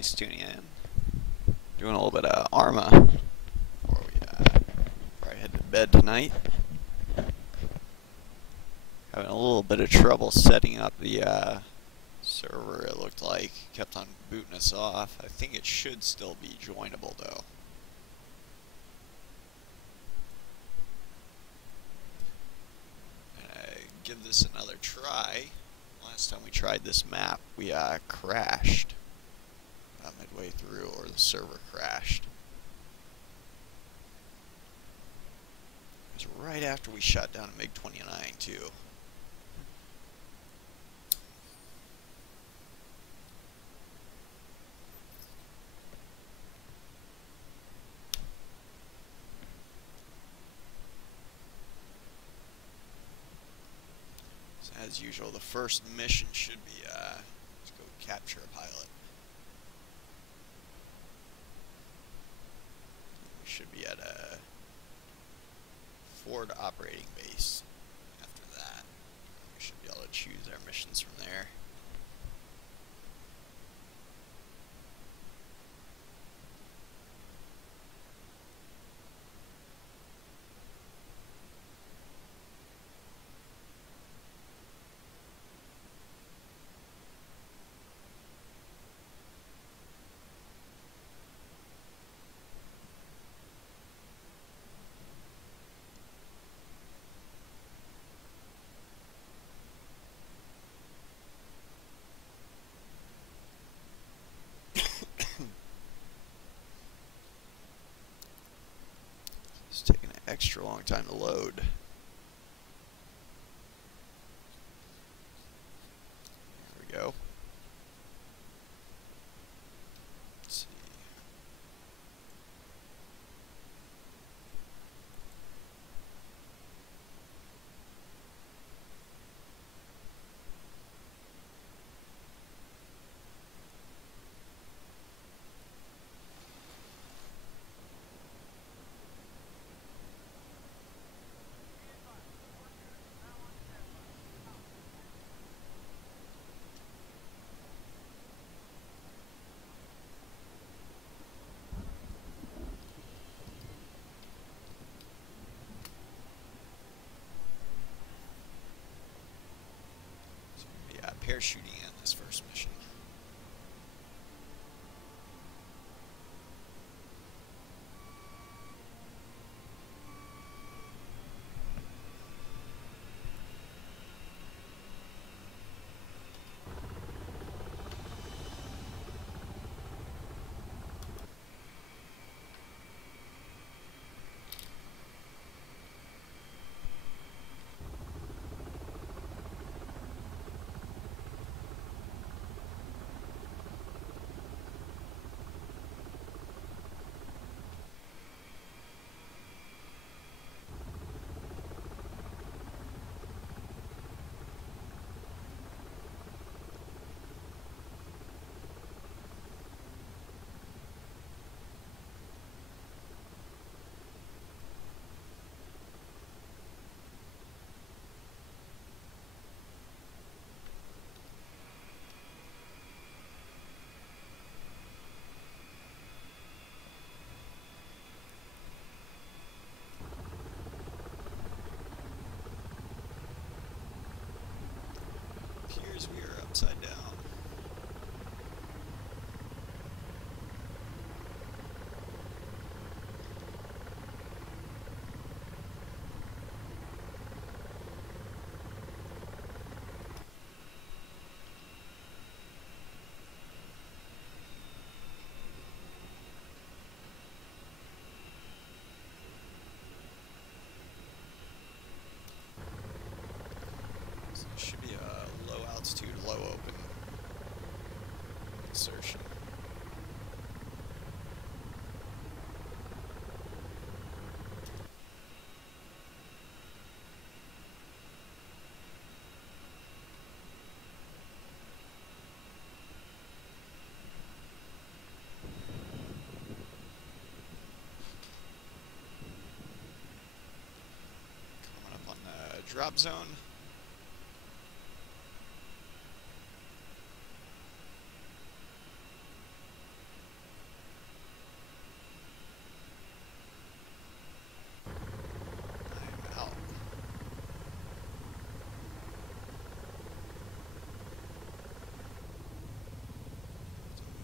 guys tuning in. Doing a little bit of Arma before I head to bed tonight. Having a little bit of trouble setting up the server, it looked like. Kept on booting us off. I think it should still be joinable though. Give this another try. Last time we tried this map, we crashed midway through, or the server crashed. It was right after we shot down a MiG-29 too. As usual, the first mission should be let's go capture a pilot. We should be at a Ford operating base. After that, we should be able to choose our missions from there. It's taking an extra long time to load. There we go. Let's see. Parachuting in this first mission. Appears we are upside down. So it should be a low altitude, low open insertion. Coming up on the drop zone.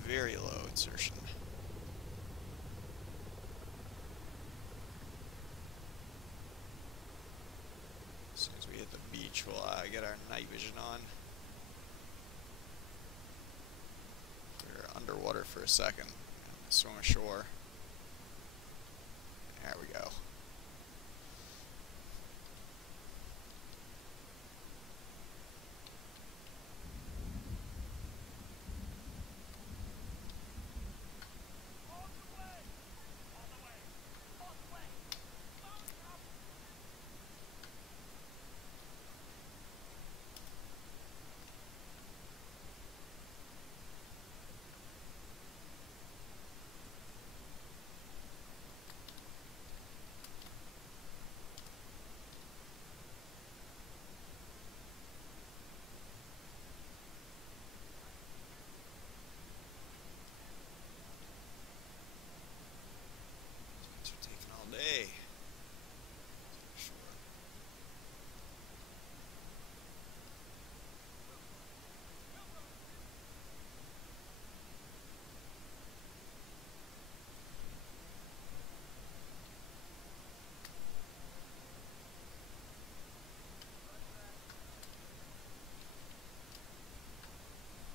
very low insertion. As soon as we hit the beach, we'll get our night vision on. We're underwater for a second. Swim ashore. There we go. Day. Sure.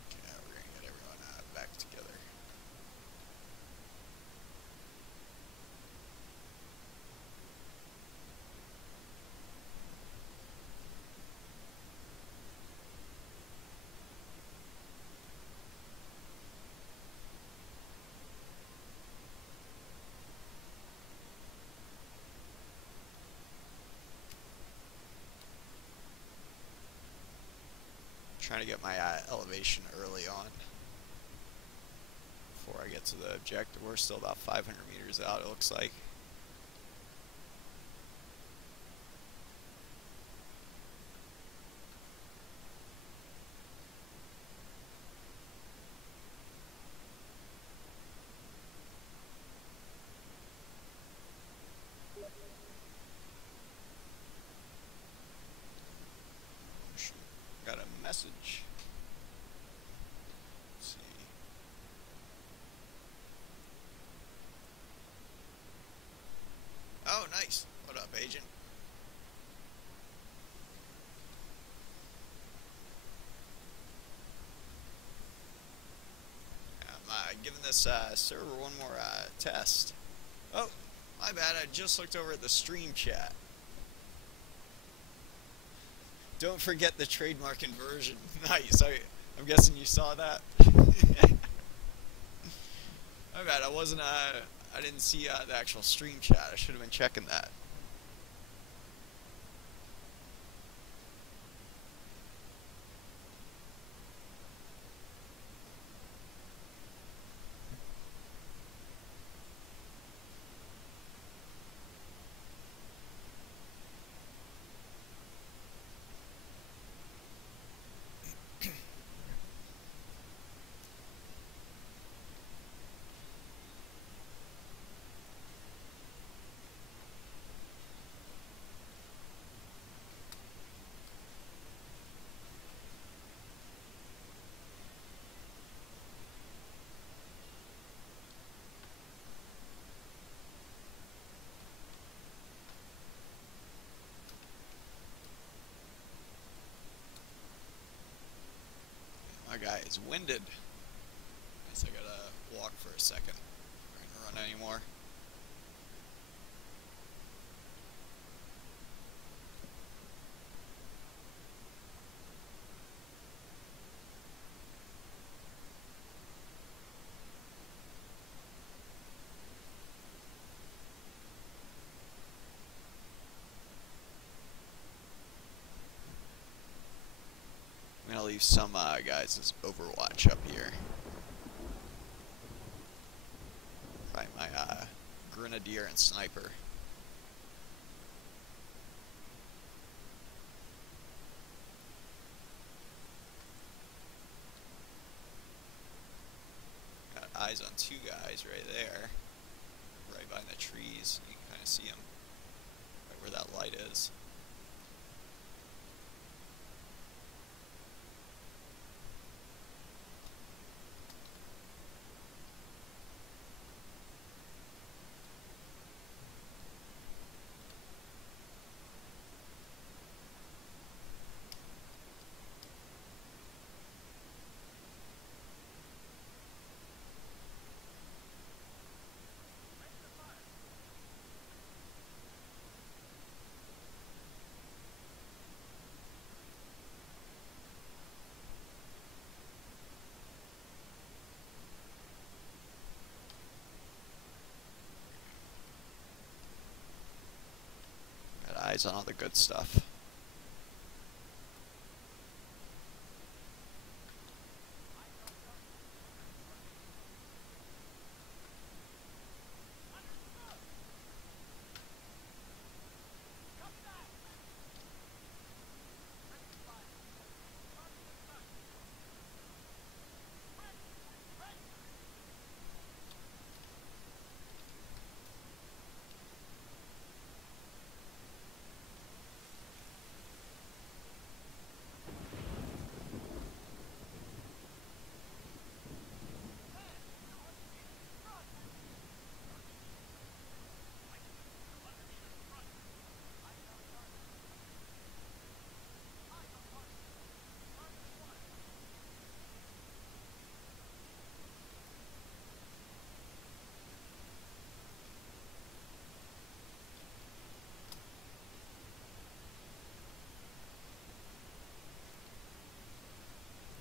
Yeah, we're gonna get everyone back together. Trying to get my elevation early on before I get to the objective. We're still about 500 meters out, it looks like. Got a message. Let's see. Oh, nice. What up, agent? I'm giving this server one more test. Oh, my bad. I just looked over at the stream chat. Don't forget the trademark inversion. Nice. I'm guessing you saw that. My bad. I didn't see the actual stream chat. I should have been checking that. My guy is winded. Guess I gotta walk for a second. I'm not gonna run anymore. I'm gonna leave some guys as Overwatch up here. Probably my Grenadier and Sniper. Got eyes on two guys right there. Right behind the trees. You can kind of see them. Right where that light is. eyes on all the good stuff.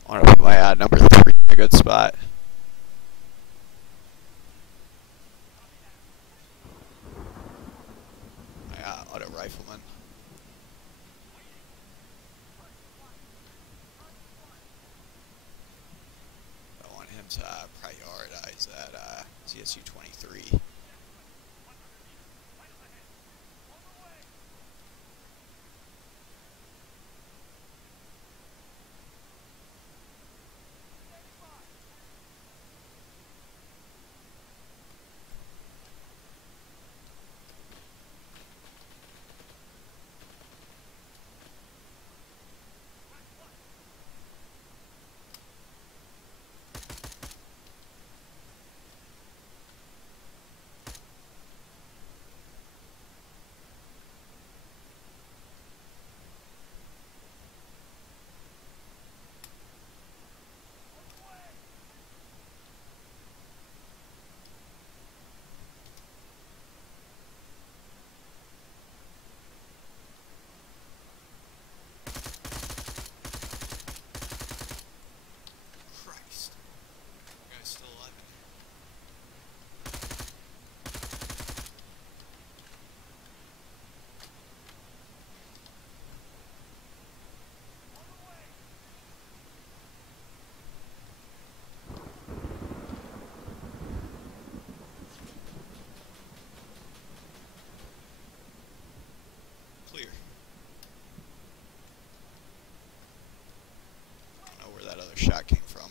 I want to put my number 3 in a good spot. My auto rifleman. I want him to prioritize that CSU 23. Clear. I don't know where that other shot came from.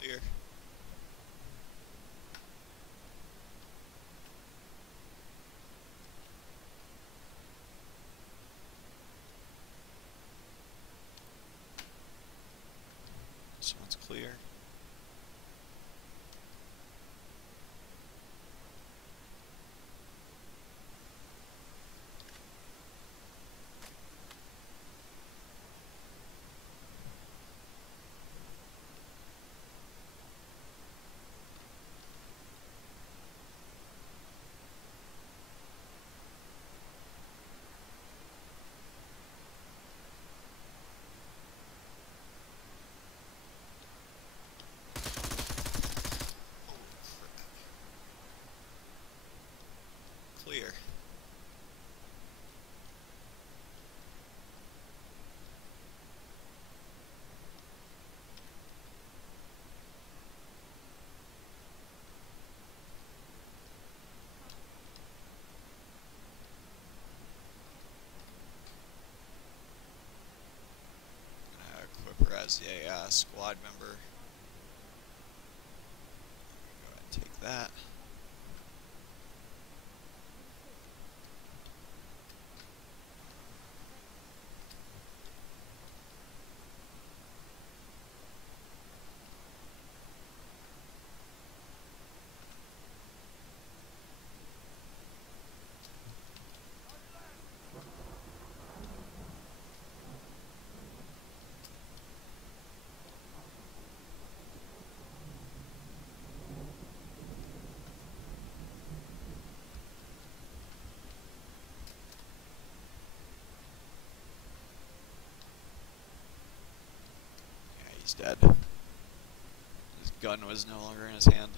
Clear. This one's clear. Clear. Equip her as a squad member. Go ahead and take that. He's dead. His gun was no longer in his hand.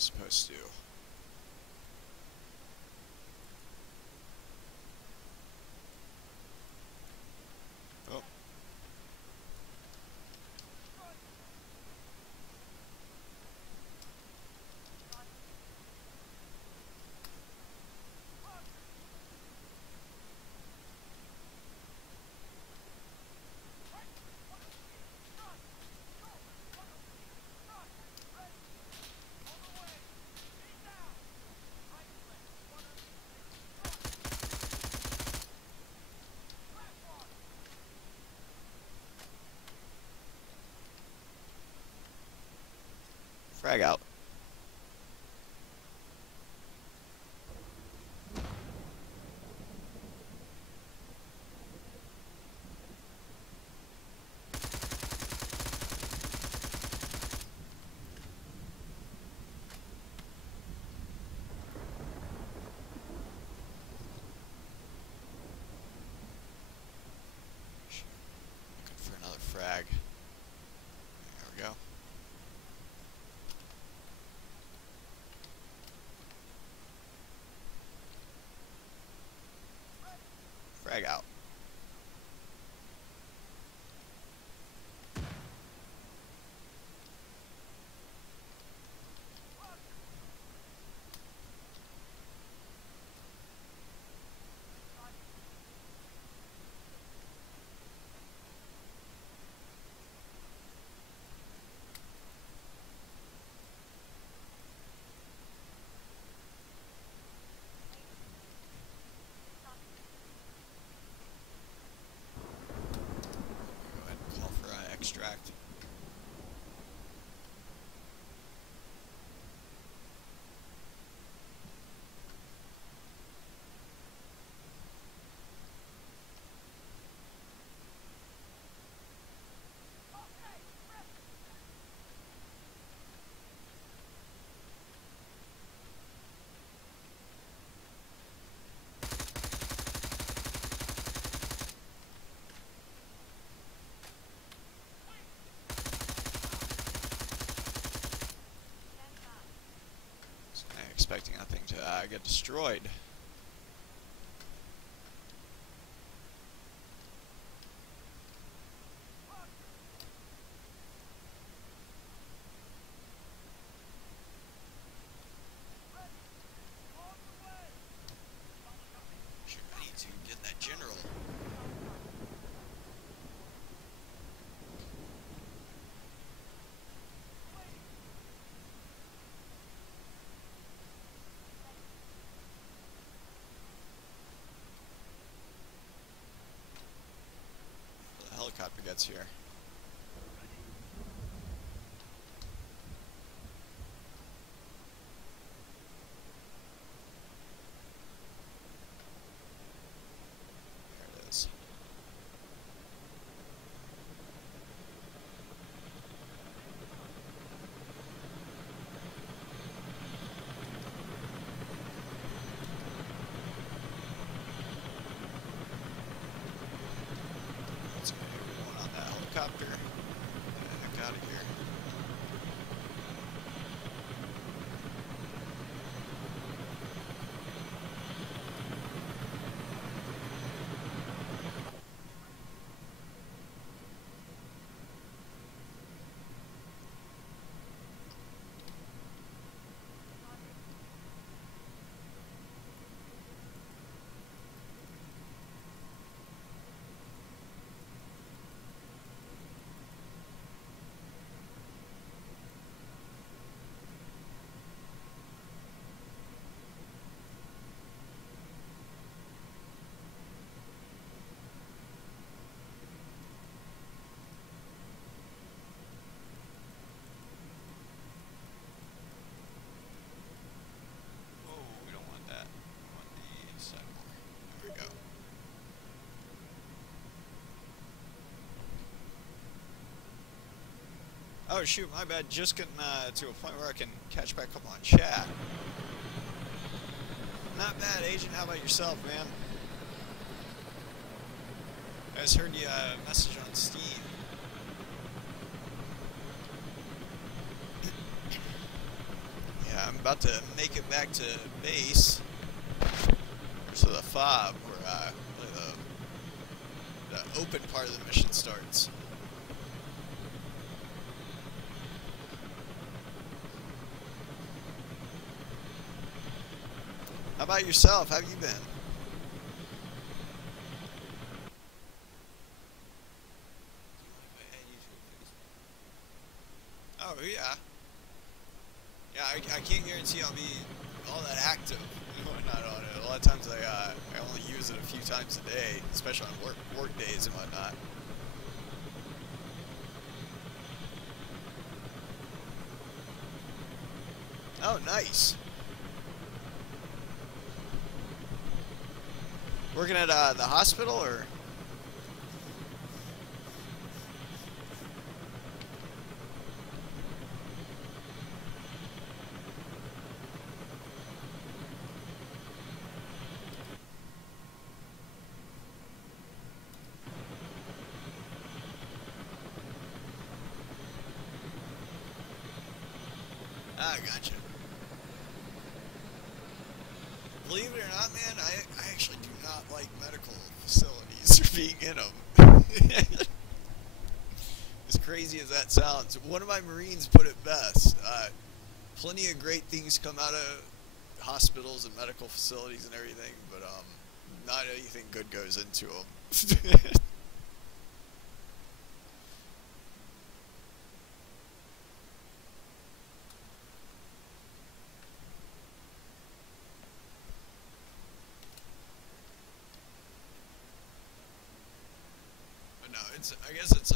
Supposed to. Oh. Frag out. Looking for another frag. There we go. Frag out. Extract. Expecting that thing to get destroyed. Shoot, I need to get that general. Helicopter gets here. There it is. Helicopter. Get the heck out of here. Oh shoot, my bad. Just getting to a point where I can catch back up on chat. Not bad, Agent. How about yourself, man? I just heard you message on Steam. Yeah, I'm about to make it back to base. To the fob, where the open part of the mission starts. How about yourself? How have you been? Oh, yeah. Yeah, I can't guarantee I'll be all that active and whatnot on it. A lot of times I only use it a few times a day, especially on work days and whatnot. Oh, nice. Working at the hospital, or? Ah, gotcha. Believe it or not, man, I actually do not like medical facilities or being in them. As crazy as that sounds, one of my Marines put it best. Plenty of great things come out of hospitals and medical facilities and everything, but not anything good goes into them. No, I guess it's a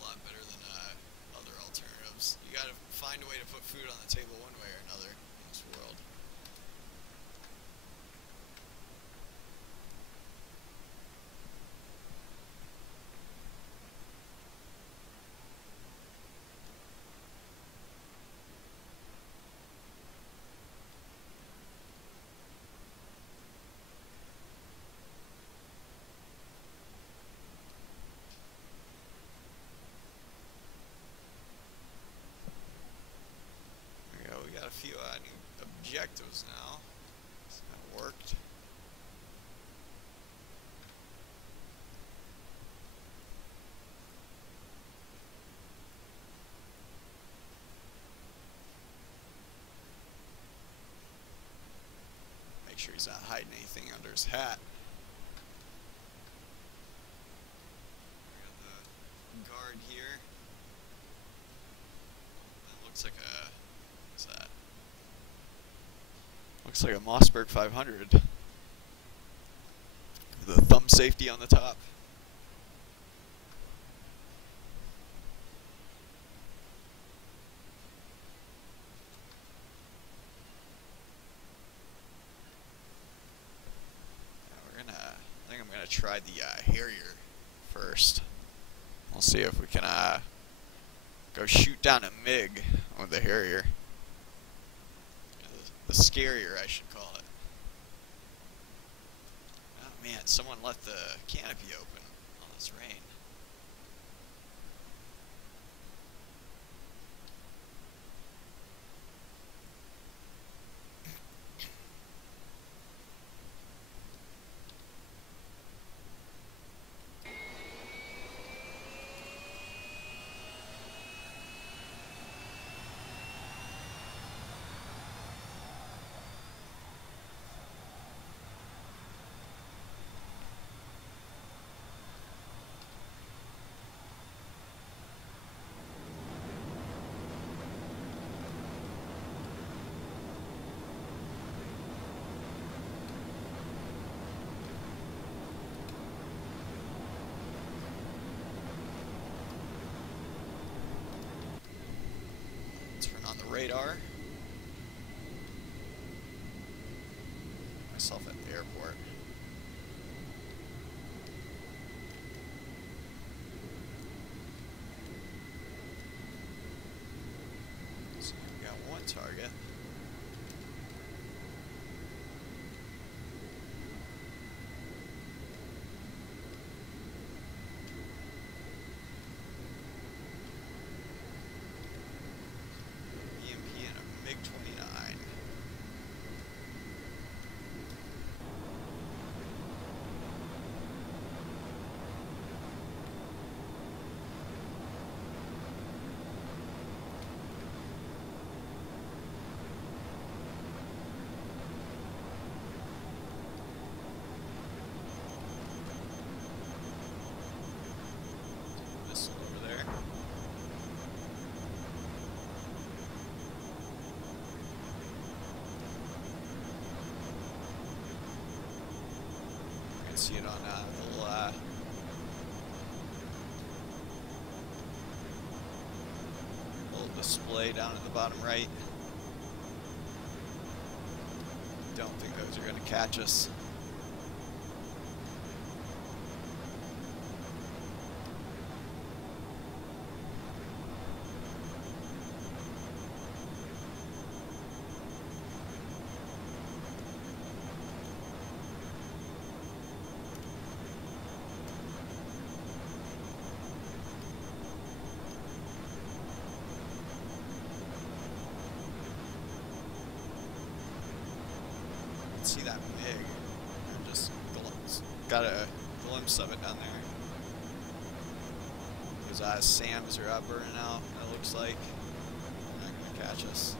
lot better than other alternatives. You gotta find a way to put food on the table one way or another in this world. We got a few new objectives now. So that worked. Make sure he's not hiding anything under his hat. We got the guard here. That looks like a... What's that? Looks like a Mossberg 500. The thumb safety on the top. I think I'm gonna try the Harrier first. We'll see if we can go shoot down a MiG with the Harrier. The scarier, I should call it. Oh man, someone left the canopy open. Oh, this rain. On the radar. Myself at the airport. See it on little display down at the bottom right. Don't think those are going to catch us. See that big? I just got a glimpse of it down there. Those SAMs are out burning out, it looks like. They're not gonna catch us.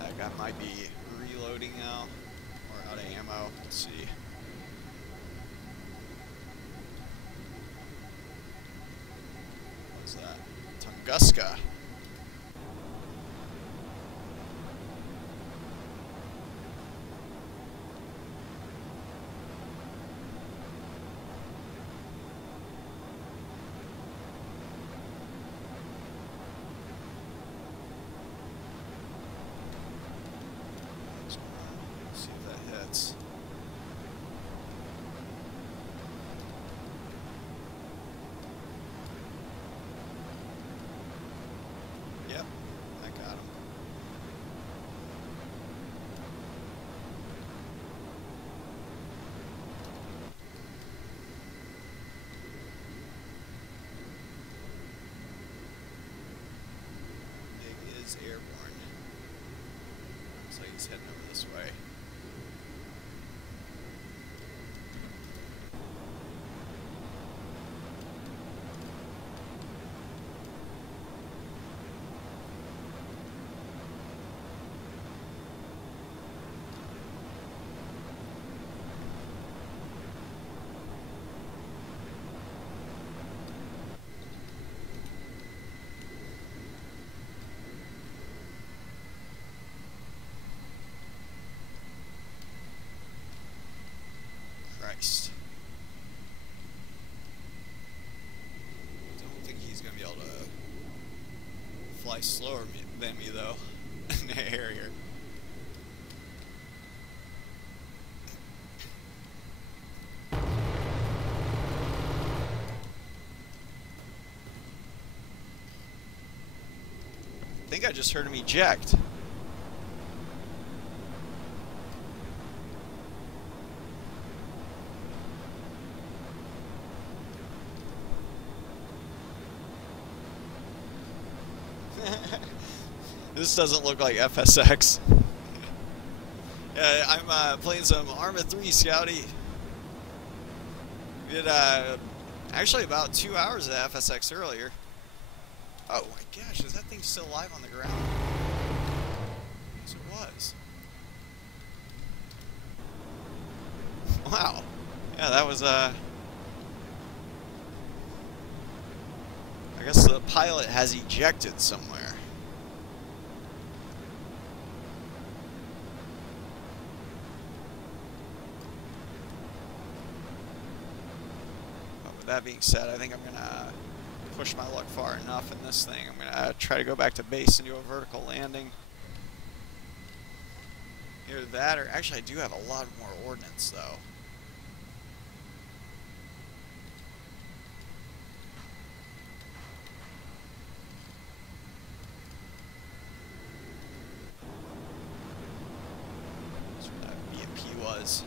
That guy might be reloading now, or out of ammo. Let's see. That Tunguska. See if that hits. Yep, I got him. Big is airborne. Looks like he's heading over this way. Christ. Don't think he's gonna be able to fly slower than me though. In the Harrier. I think I just heard him eject. This doesn't look like FSX. I'm playing some Arma3 Scouty. We did actually about 2 hours of FSX earlier. Oh my gosh, is that thing still alive on the ground? Yes, it was. Wow. Yeah, that was I guess the pilot has ejected somewhere. That being said, I think I'm gonna push my luck far enough in this thing. I'm gonna try to go back to base and do a vertical landing. Either that, or actually I do have a lot more ordnance though. That's where that BMP was.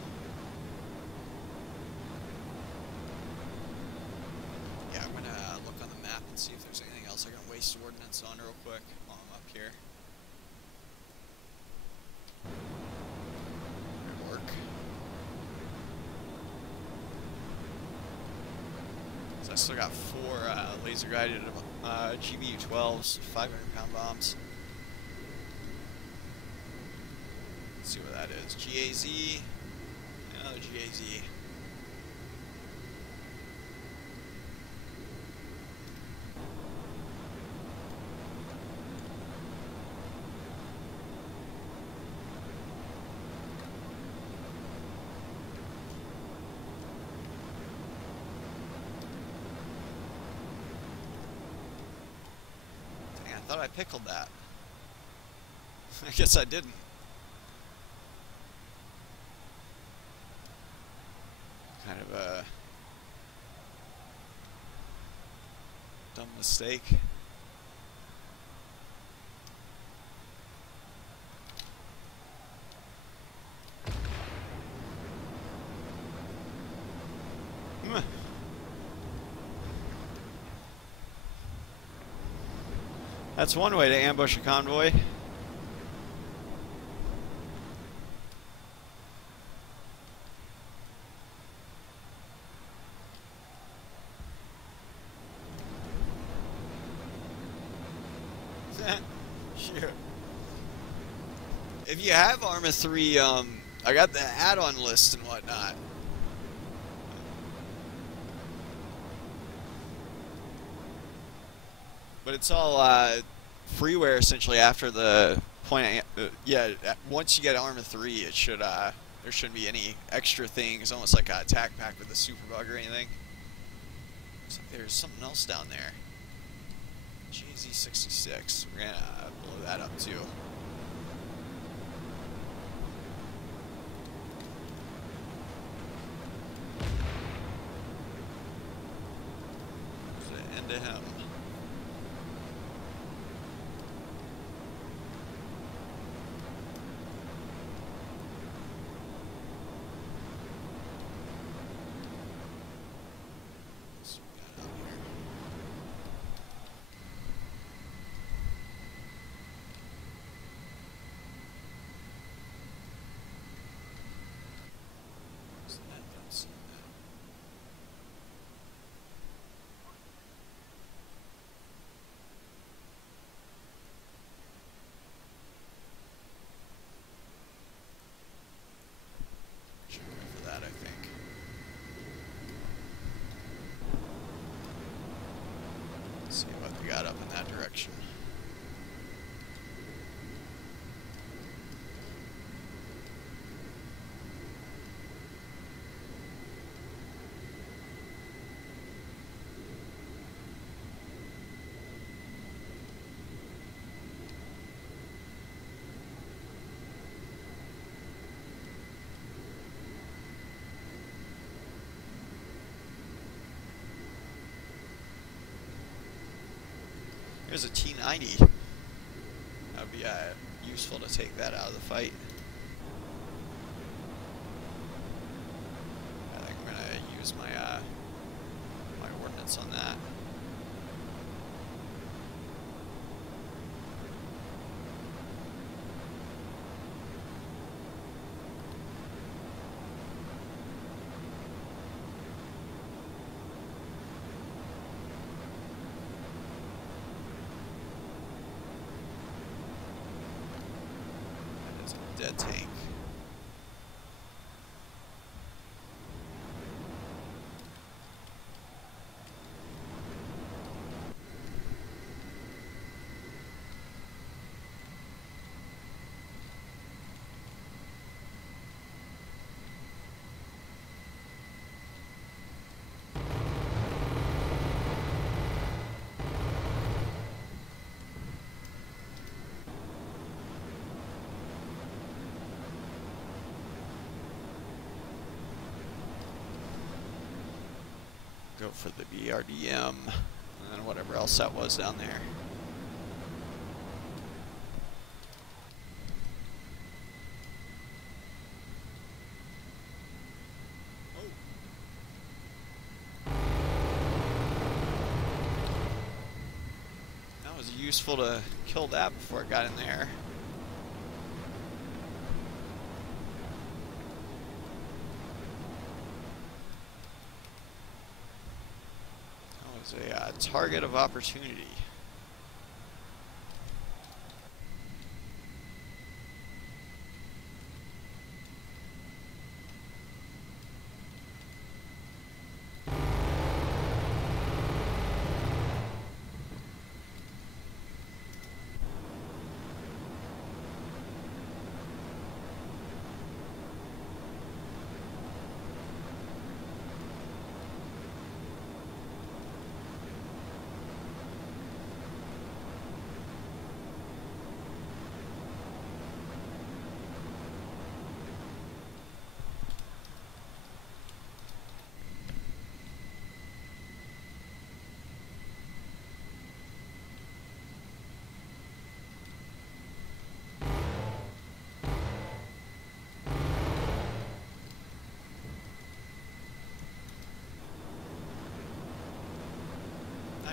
And see if there's anything else I can waste ordnance on real quick while I'm up here. Good work. So I still got 4 laser guided GBU-12s, 500-pound bombs. Let's see what that is. GAZ. Another GAZ. thought I pickled that. I guess I didn't. Kind of a dumb mistake. That's one way to ambush a convoy. Sure. If you have Arma3, I got the add-on list and whatnot. But it's all freeware essentially after the point. Yeah, once you get Arma3, it should there shouldn't be any extra things. Almost like an attack pack with a superbug or anything. Looks like there's something else down there. GZ66. We're gonna blow that up too. There's the end of him. See what we got up in that direction. There's a T90. That would be useful to take that out of the fight. I think I'm gonna use my my ordnance on that. Dead tank. Go for the BRDM and then whatever else that was down there. That was useful to kill that before it got in there. A target of opportunity.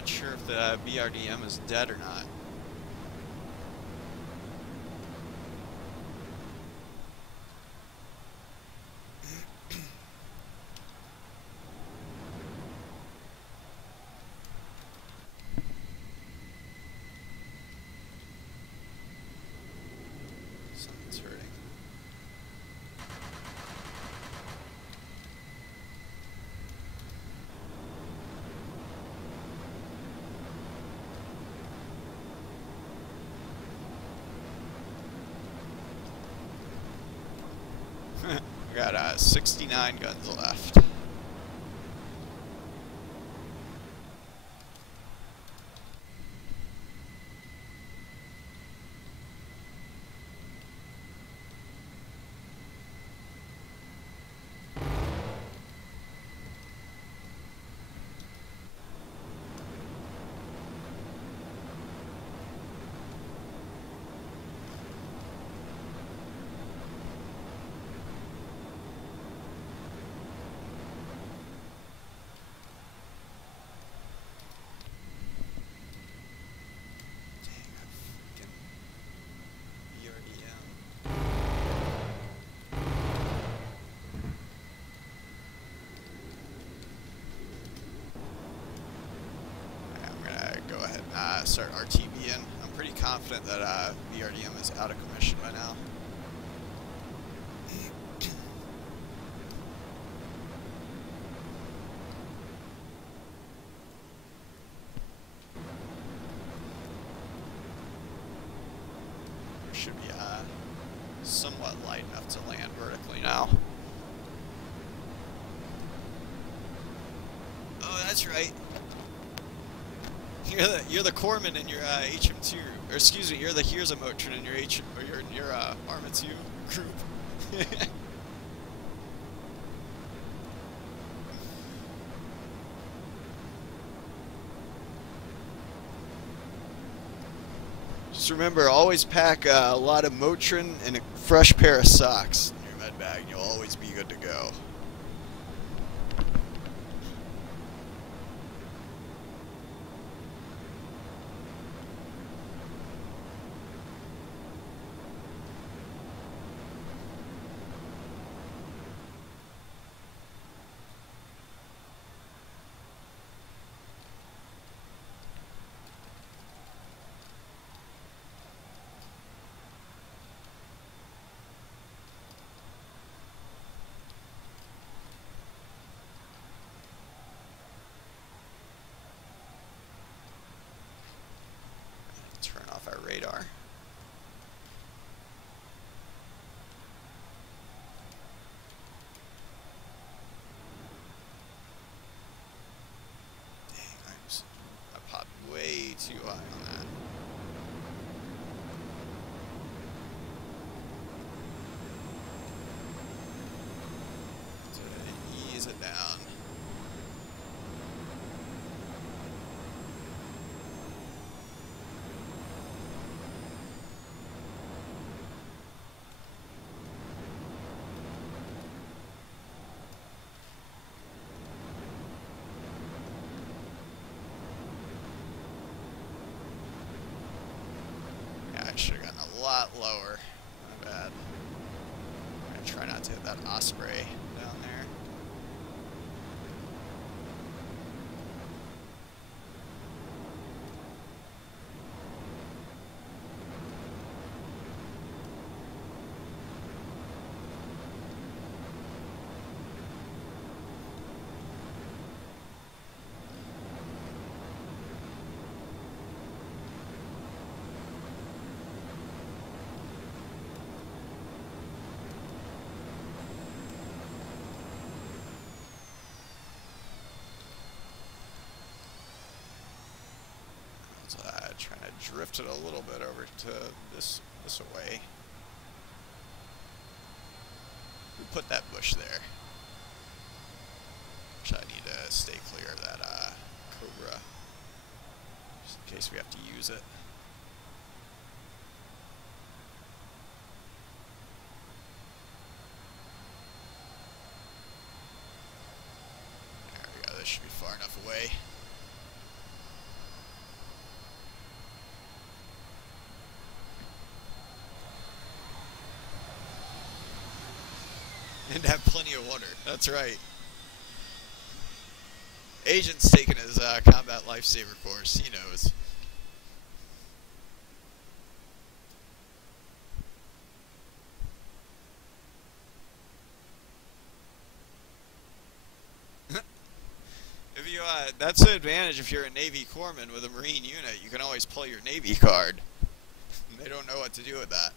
Not sure if the BRDM is dead or not. Something's hurting. We got 69 guns left. Start RTB in. I'm pretty confident that BRDM is out of commission by now. Should be somewhat light enough to land vertically now. Oh, that's right. You're the corpsman in your HM2, or excuse me, you're the Here's a Motrin in your Arma3 group. Just remember, always pack a lot of Motrin and a fresh pair of socks in your med bag. You'll always be good to go. Turn off our radar. Dang, I popped way too high on that. To ease it down. I should have gotten a lot lower. My bad. I'm gonna try not to hit that Osprey down there. Trying to drift it a little bit over to this way. We put that bush there. Which I need to stay clear of that Cobra, just in case we have to use it. There we go. This should be far enough away. And have plenty of water. That's right. Agent's taking his combat lifesaver course. He knows. If you, that's the advantage if you're a Navy corpsman with a Marine unit. You can always pull your Navy card. They don't know what to do with that.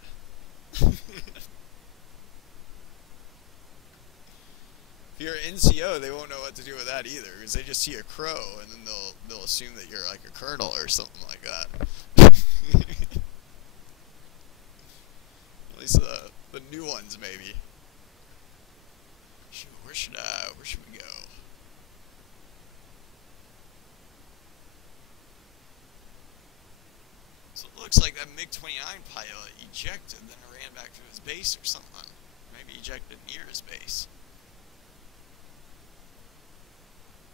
If you're an NCO, they won't know what to do with that either, because they just see a crow and then they'll assume that you're like a colonel or something like that. At least the new ones, maybe. Where should we go? So it looks like that MiG-29 pilot ejected, then ran back to his base or something. Maybe ejected near his base.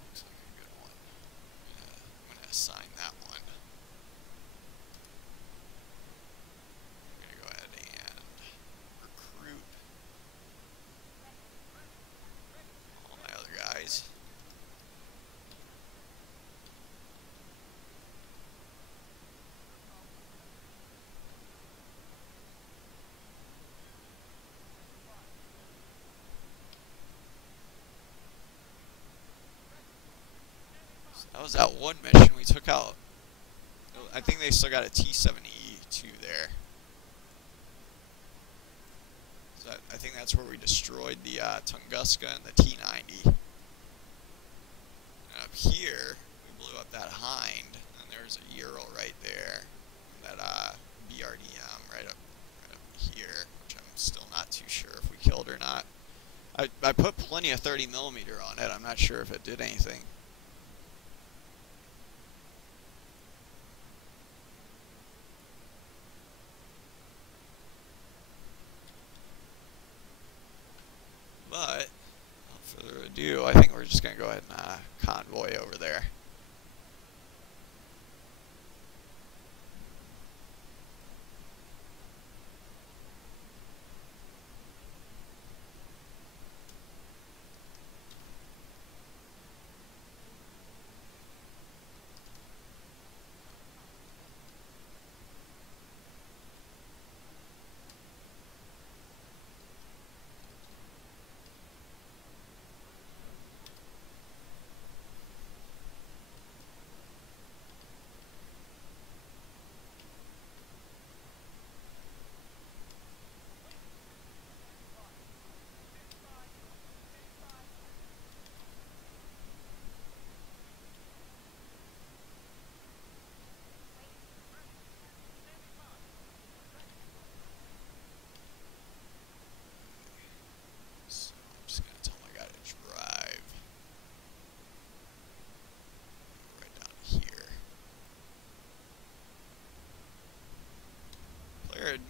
Looks like a good one. I'm gonna assign that one. I'm gonna go ahead and recruit all my other guys. That was that one mission we took out. I think they still got a T-72 there. So I think that's where we destroyed the Tunguska and the T-90. And up here, we blew up that Hind, and there's a Ural right there. And that BRDM right up here, which I'm still not too sure if we killed or not. I put plenty of 30mm on it. I'm not sure if it did anything. But, without further ado, I think we're just going to go ahead and convoy over there.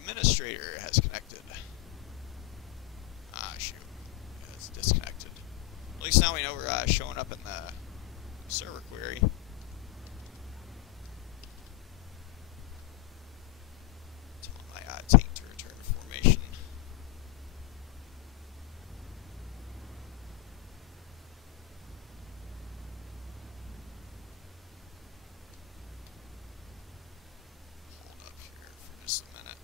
Administrator has connected. Ah, shoot. Yeah, it's disconnected. At least now we know we're showing up in the server query. Tell my tank to return to formation. Hold up here for just a minute.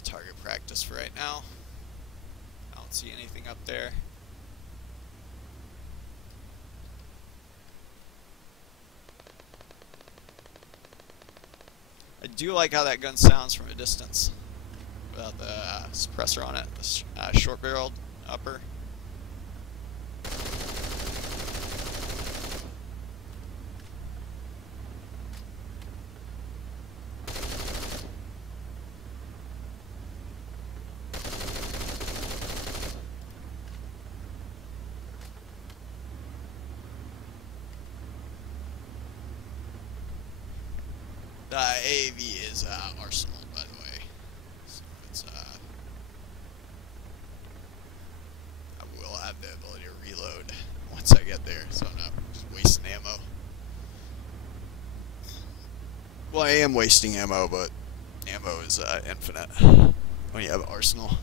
target practice for right now. I don't see anything up there. I do like how that gun sounds from a distance without the suppressor on it, the short-barreled upper. The AAV is Arsenal, by the way. So it's I will have the ability to reload once I get there, so I'm not just wasting ammo. Well, I am wasting ammo, but ammo is infinite when you have Arsenal.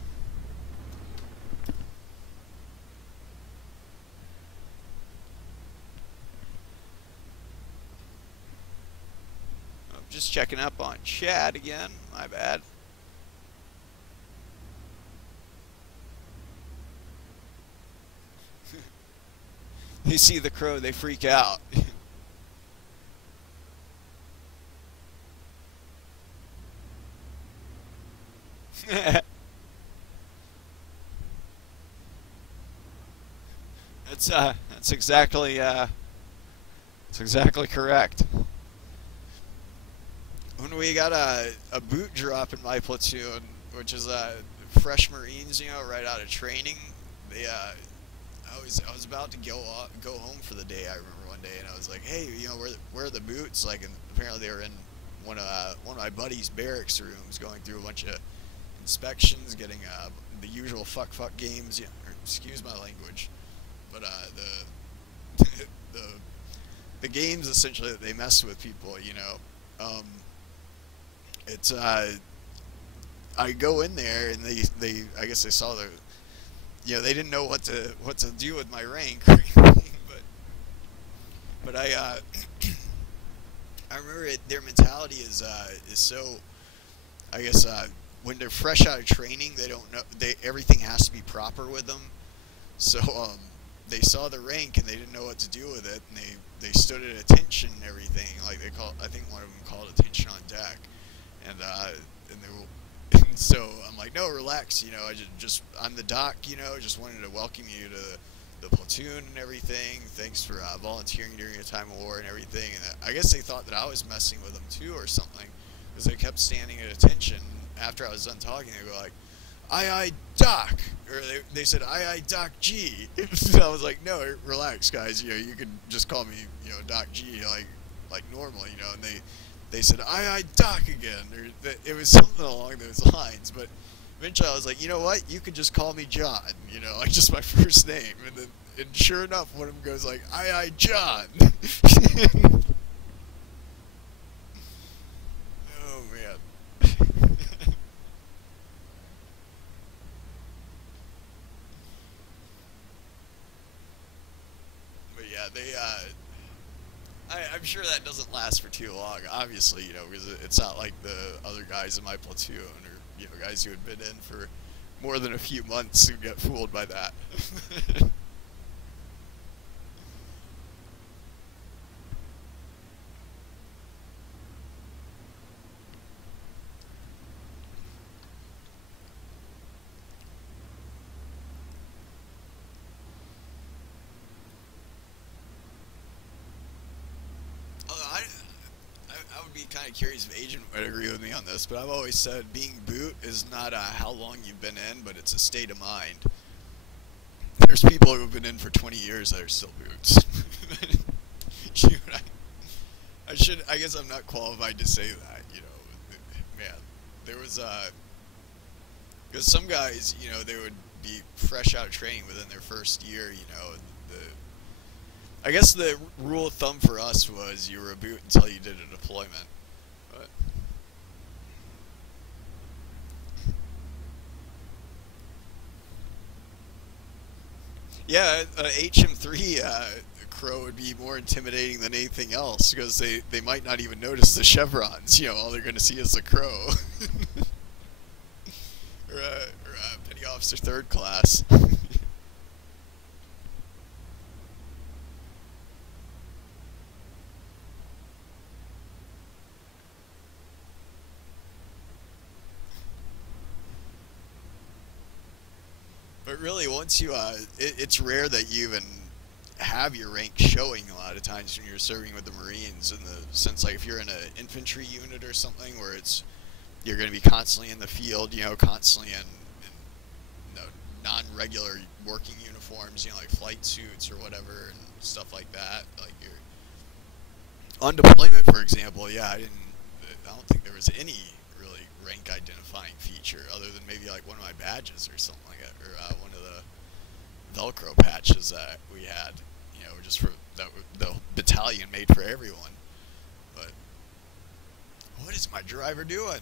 Just checking up on Chad again. My bad. They see the crow, they freak out. That's exactly correct. When we got a boot drop in my platoon, which is fresh Marines, you know, right out of training, they I was about to go home for the day. I remember one day, and I was like, hey, you know, where are the boots? Like, and apparently they were in one of my buddy's barracks rooms, going through a bunch of inspections, getting the usual fuck games. Yeah, or, excuse my language, but the games essentially that they mess with people, you know. It's I go in there, and they I guess they saw the, you know, they didn't know what to do with my rank or anything, but I remember their mentality is so, I guess when they're fresh out of training, they don't know, everything has to be proper with them. So they saw the rank and they didn't know what to do with it, and they stood at attention and everything. Like I think one of them called attention on deck, and so I'm like, no, relax, you know, I'm the doc, you know, just wanted to welcome you to the platoon and everything. Thanks for volunteering during your time of war and everything. And I guess they thought that I was messing with them too or something, because they kept standing at attention. After I was done talking, they go like, aye, Doc, or they said, aye, Doc G. So I was like, no, relax, guys, you know, you can just call me, you know, Doc G, like normal, you know. And they said, aye, Doc again. It was something along those lines, but eventually I was like, you know what, you could just call me John, you know, like just my first name. And sure enough, one of them goes like, aye, John. Oh, man. But yeah, I'm sure that doesn't last for too long, obviously, you know, because it's not like the other guys in my platoon, or, you know, guys who had been in for more than a few months who get fooled by that. I would be kind of curious if Agent would agree with me on this, but I've always said being boot is not how long you've been in, but it's a state of mind. There's people who have been in for 20 years that are still boots. Shoot, I guess I'm not qualified to say that, you know. Man, there was, because some guys, you know, they would be fresh out of training within their first year, you know. I guess the rule of thumb for us was you were a boot until you did a deployment. But yeah, HM3 Crow would be more intimidating than anything else, because they might not even notice the chevrons. You know, all they're going to see is the Crow. Petty Officer Third Class. But really, once you, it's rare that you even have your rank showing a lot of times when you're serving with the Marines, in the sense, like, if you're in an infantry unit or something where you're going to be constantly in the field, you know, constantly in you know, non-regular working uniforms, you know, like flight suits or whatever and stuff like that. Like, you're on deployment, for example, yeah, I don't think there was any really rank identifying feature other than maybe like one of my badges or something like that, or one of the Velcro patches that we had, you know, just for that the battalion made for everyone. But what is my driver doing?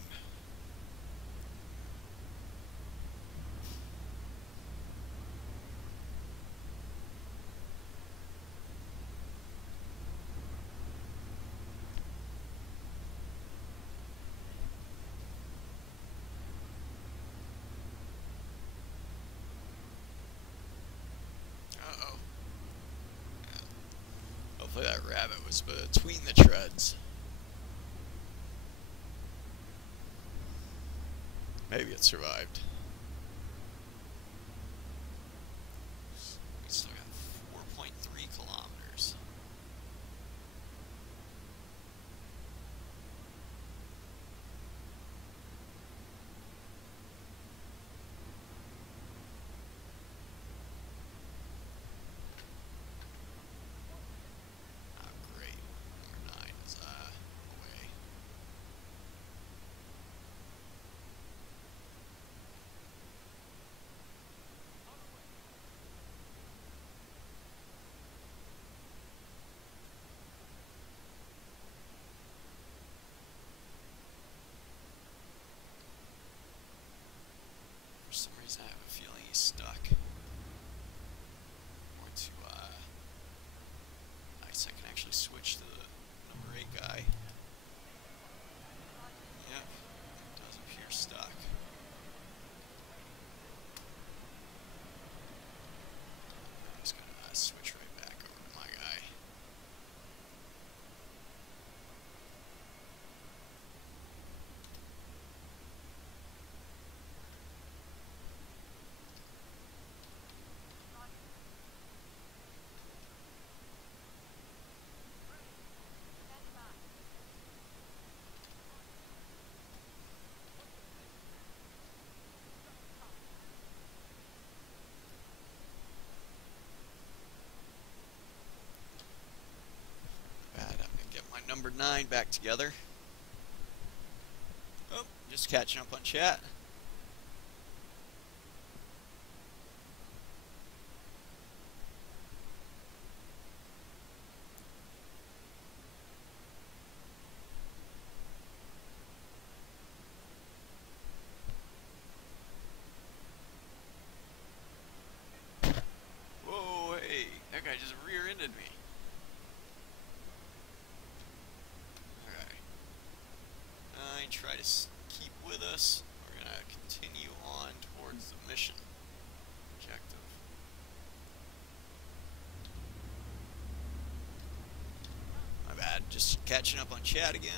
Uh-oh. Yeah. Hopefully that rabbit was between the treads. Maybe it survived. We still got 4.3 kilometers. Oh, great. Number 9 is away. For some reason, I have a feeling he's stuck. Or to, I guess I can actually switch to the number 8 guy. Yep, does appear stuck. I'm just gonna switch right back over to my guy. Bad, I'm gonna get my number 9 back together. Oh, just catching up on chat. Whoa, hey, that guy just rear-ended me. Okay. Try to keep with us. We're gonna continue on towards the mission objective. My bad, just catching up on chat again.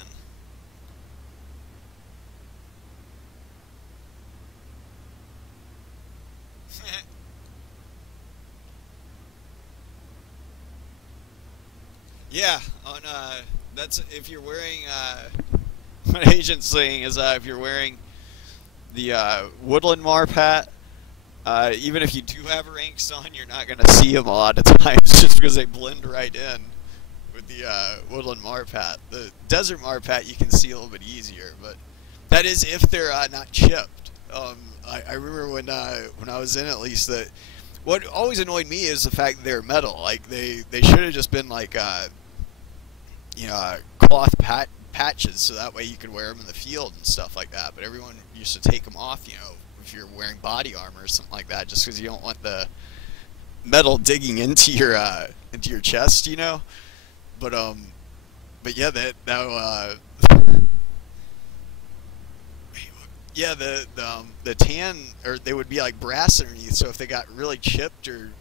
Yeah, on that's if you're wearing what Agent's saying is if you're wearing the Woodland Marp hat, even if you do have ranks on, you're not gonna see them a lot of times just because they blend right in with the Woodland Marp hat. The Desert Marp hat you can see a little bit easier, but that is if they're not chipped. I remember when I was in, at least, that what always annoyed me is the fact that they're metal. Like they should have just been like you know, cloth patches, so that way you could wear them in the field and stuff like that. But everyone used to take them off, you know, if you're wearing body armor or something like that, just because you don't want the metal digging into your chest, you know. But yeah, Yeah, the tan, or they would be like brass underneath. So if they got really chipped or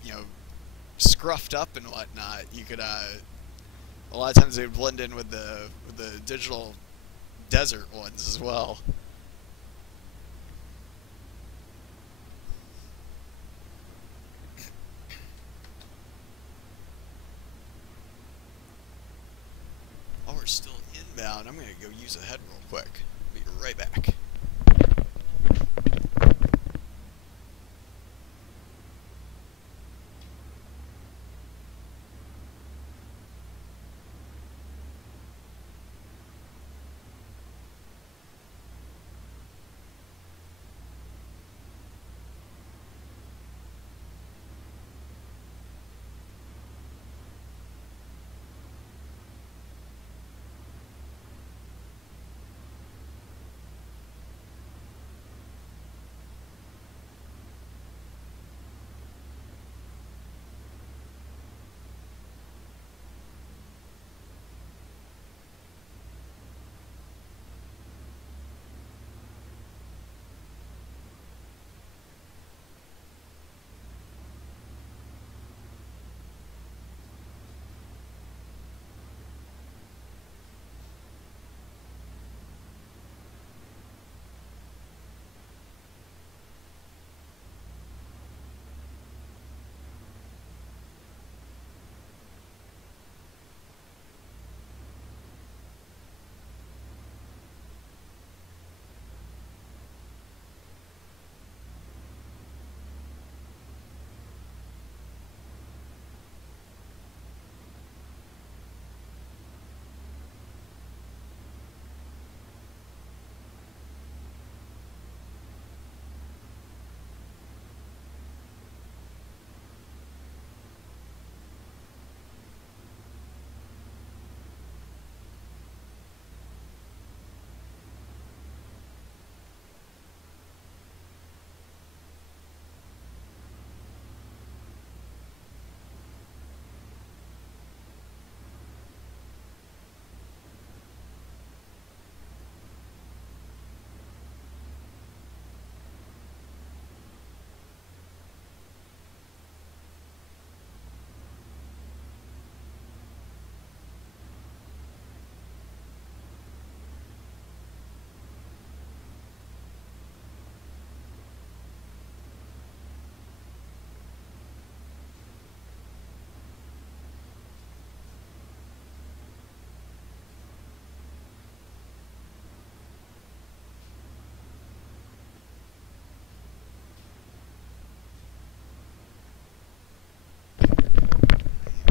scruffed up and whatnot, you could a lot of times they would blend in with the digital desert ones as well. While we're still inbound, I'm gonna go use a head real quick. Be right back.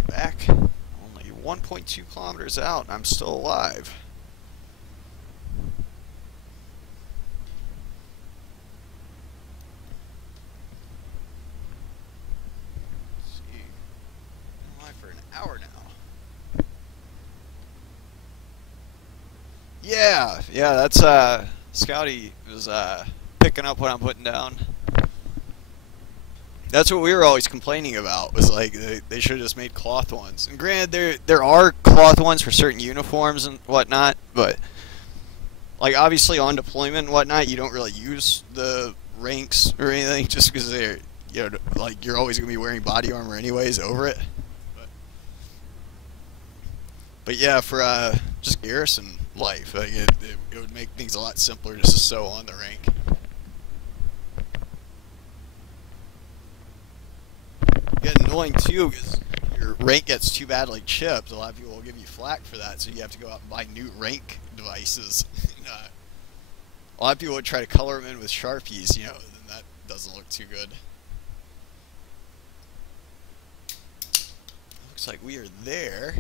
Back. Only 1.2 kilometers out, and I'm still alive. Let's see. I'm alive for an hour now. Yeah, that's Scouty was picking up what I'm putting down. That's what we were always complaining about, was like they should have just made cloth ones. And granted, there are cloth ones for certain uniforms and whatnot, but like obviously on deployment and whatnot, you don't really use the ranks or anything just because they're like you're always gonna be wearing body armor anyways over it. But yeah, for just garrison life, like it would make things a lot simpler just to sew on the rank. Get annoying too because your rank gets too badly chipped. A lot of people will give you flack for that, so you have to go out and buy new rank devices. A lot of people would try to color them in with Sharpies, then that doesn't look too good. Looks like we are there.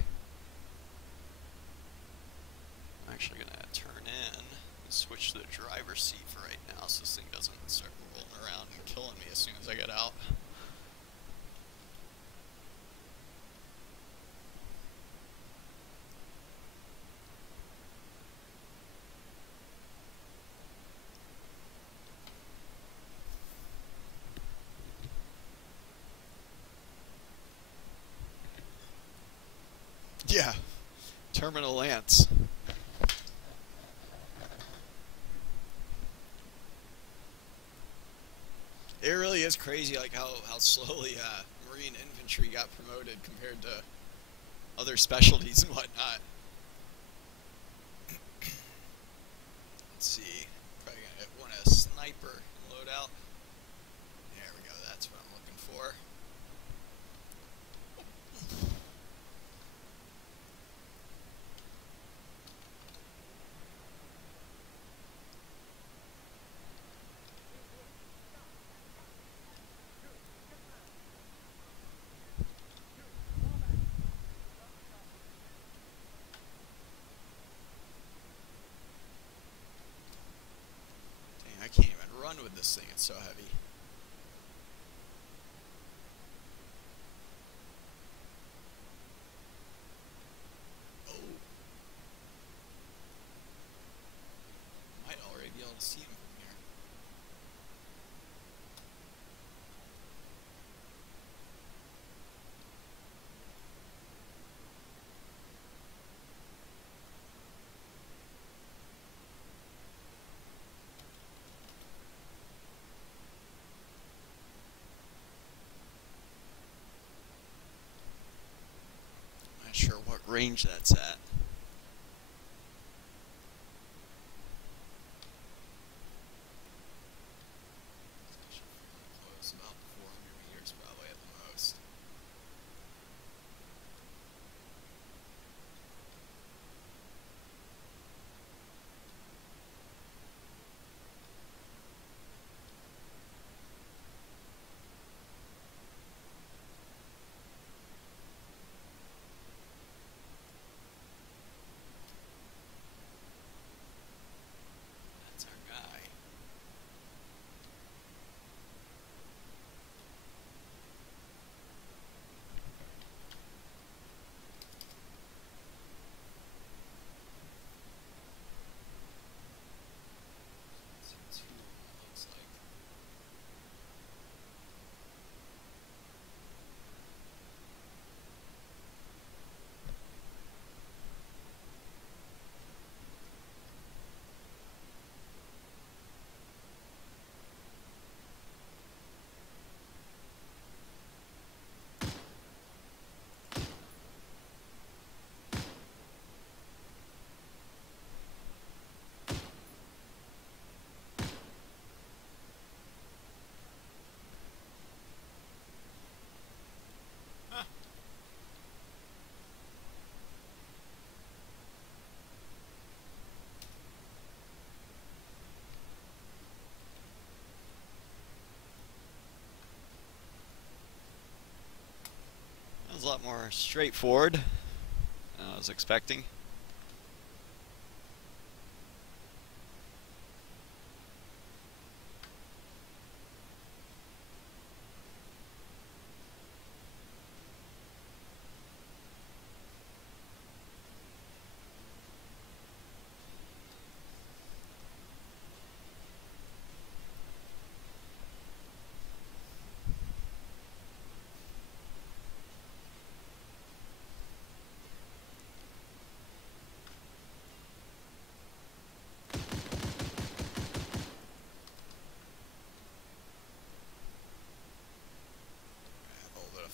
I'm actually gonna turn in and switch to the driver's seat for right now, so this thing doesn't start rolling around and killing me as soon as I get out. Yeah, Terminal Lance. is crazy, like how slowly Marine infantry got promoted compared to other specialties and whatnot. Let's see. Probably gonna want a sniper loadout. There we go. That's what I'm looking for. I can't even run with this thing, it's so heavy. Oh. Might already be able to see him from here. Not sure what range that's at. Close, about 400 meters probably at the most. That's our guy. Let's see what it looks like. That was a lot more straightforward than I was expecting.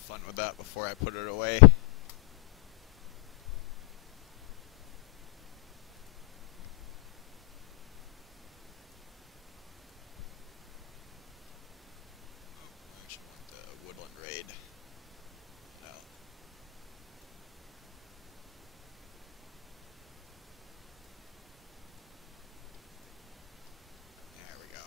Fun with that before I put it away. I actually want the woodland raid. No. There we go.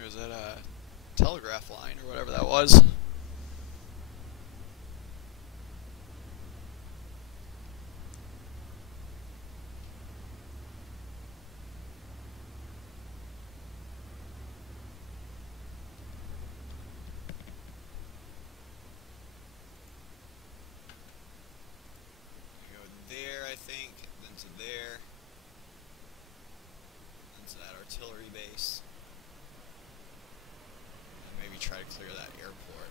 There's that telegraph line or whatever that was. artillery base. And maybe try to clear that airport.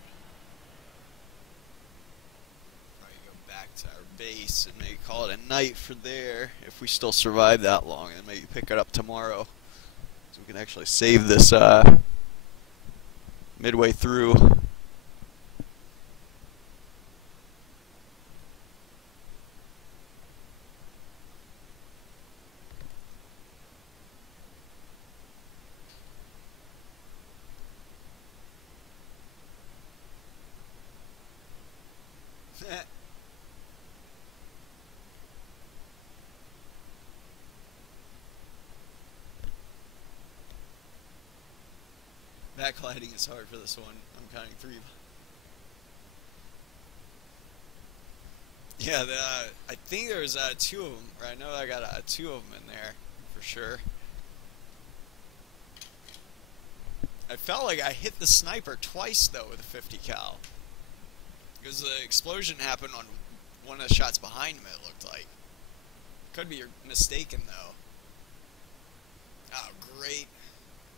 Probably go back to our base and maybe call it a night for there if we still survive that long, and maybe pick it up tomorrow so we can actually save this midway through. Backlighting is hard for this one. I'm counting 3. Yeah, I think there was 2 of them. Or I know I got 2 of them in there for sure. I felt like I hit the sniper twice though with a 50 cal. Because the explosion happened on one of the shots behind him, it looked like. Could be mistaken though. Oh, great.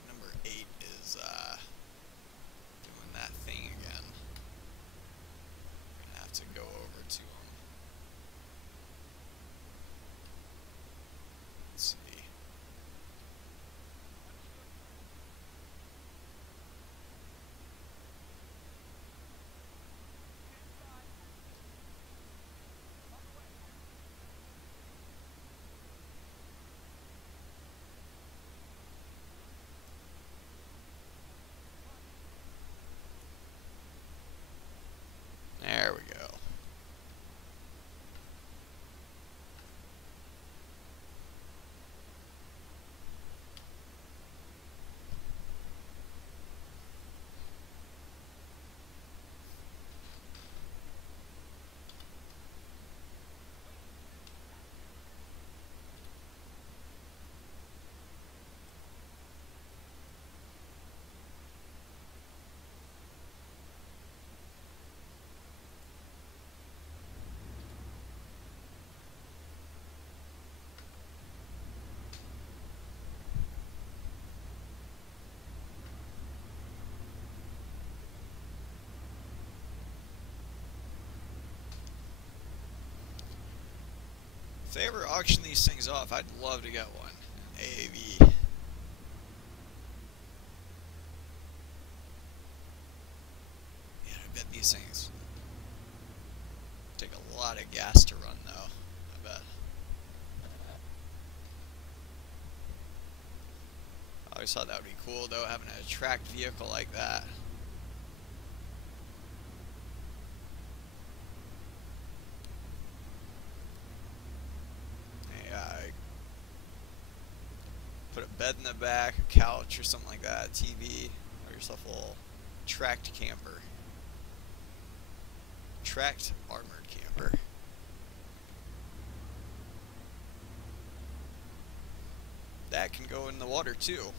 Number 8 is doing that thing again. We're gonna have to go over to him. Let's see. There we go. If they ever auction these things off, I'd love to get one. An AAV. Yeah, I bet these things take a lot of gas to run though. I bet. I always thought that would be cool though, having a tracked vehicle like that. Put a bed in the back, a couch or something like that, a TV, or yourself a little tracked camper. Tracked armored camper. That can go in the water too.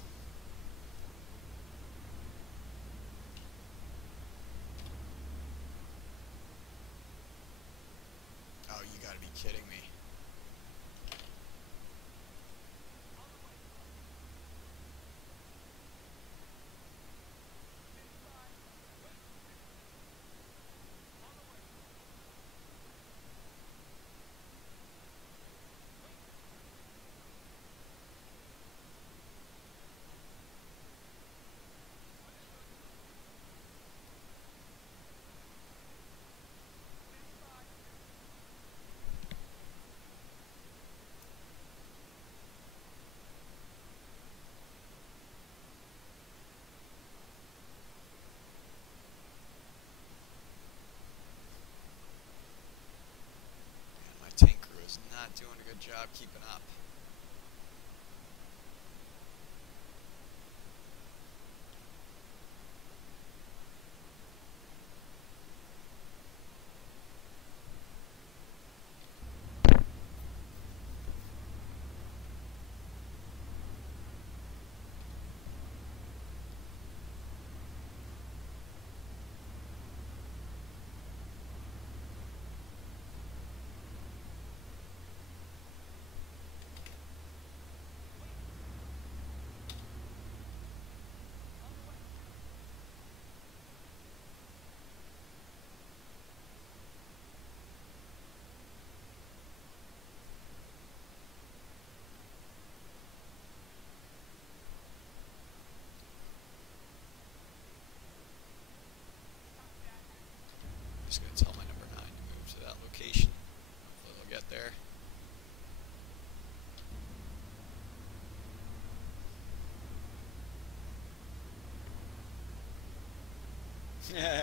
Oh, you gotta be kidding me. Not doing a good job keeping up. just going to tell my number 9 to move to that location. Hopefully they'll get there. Yeah.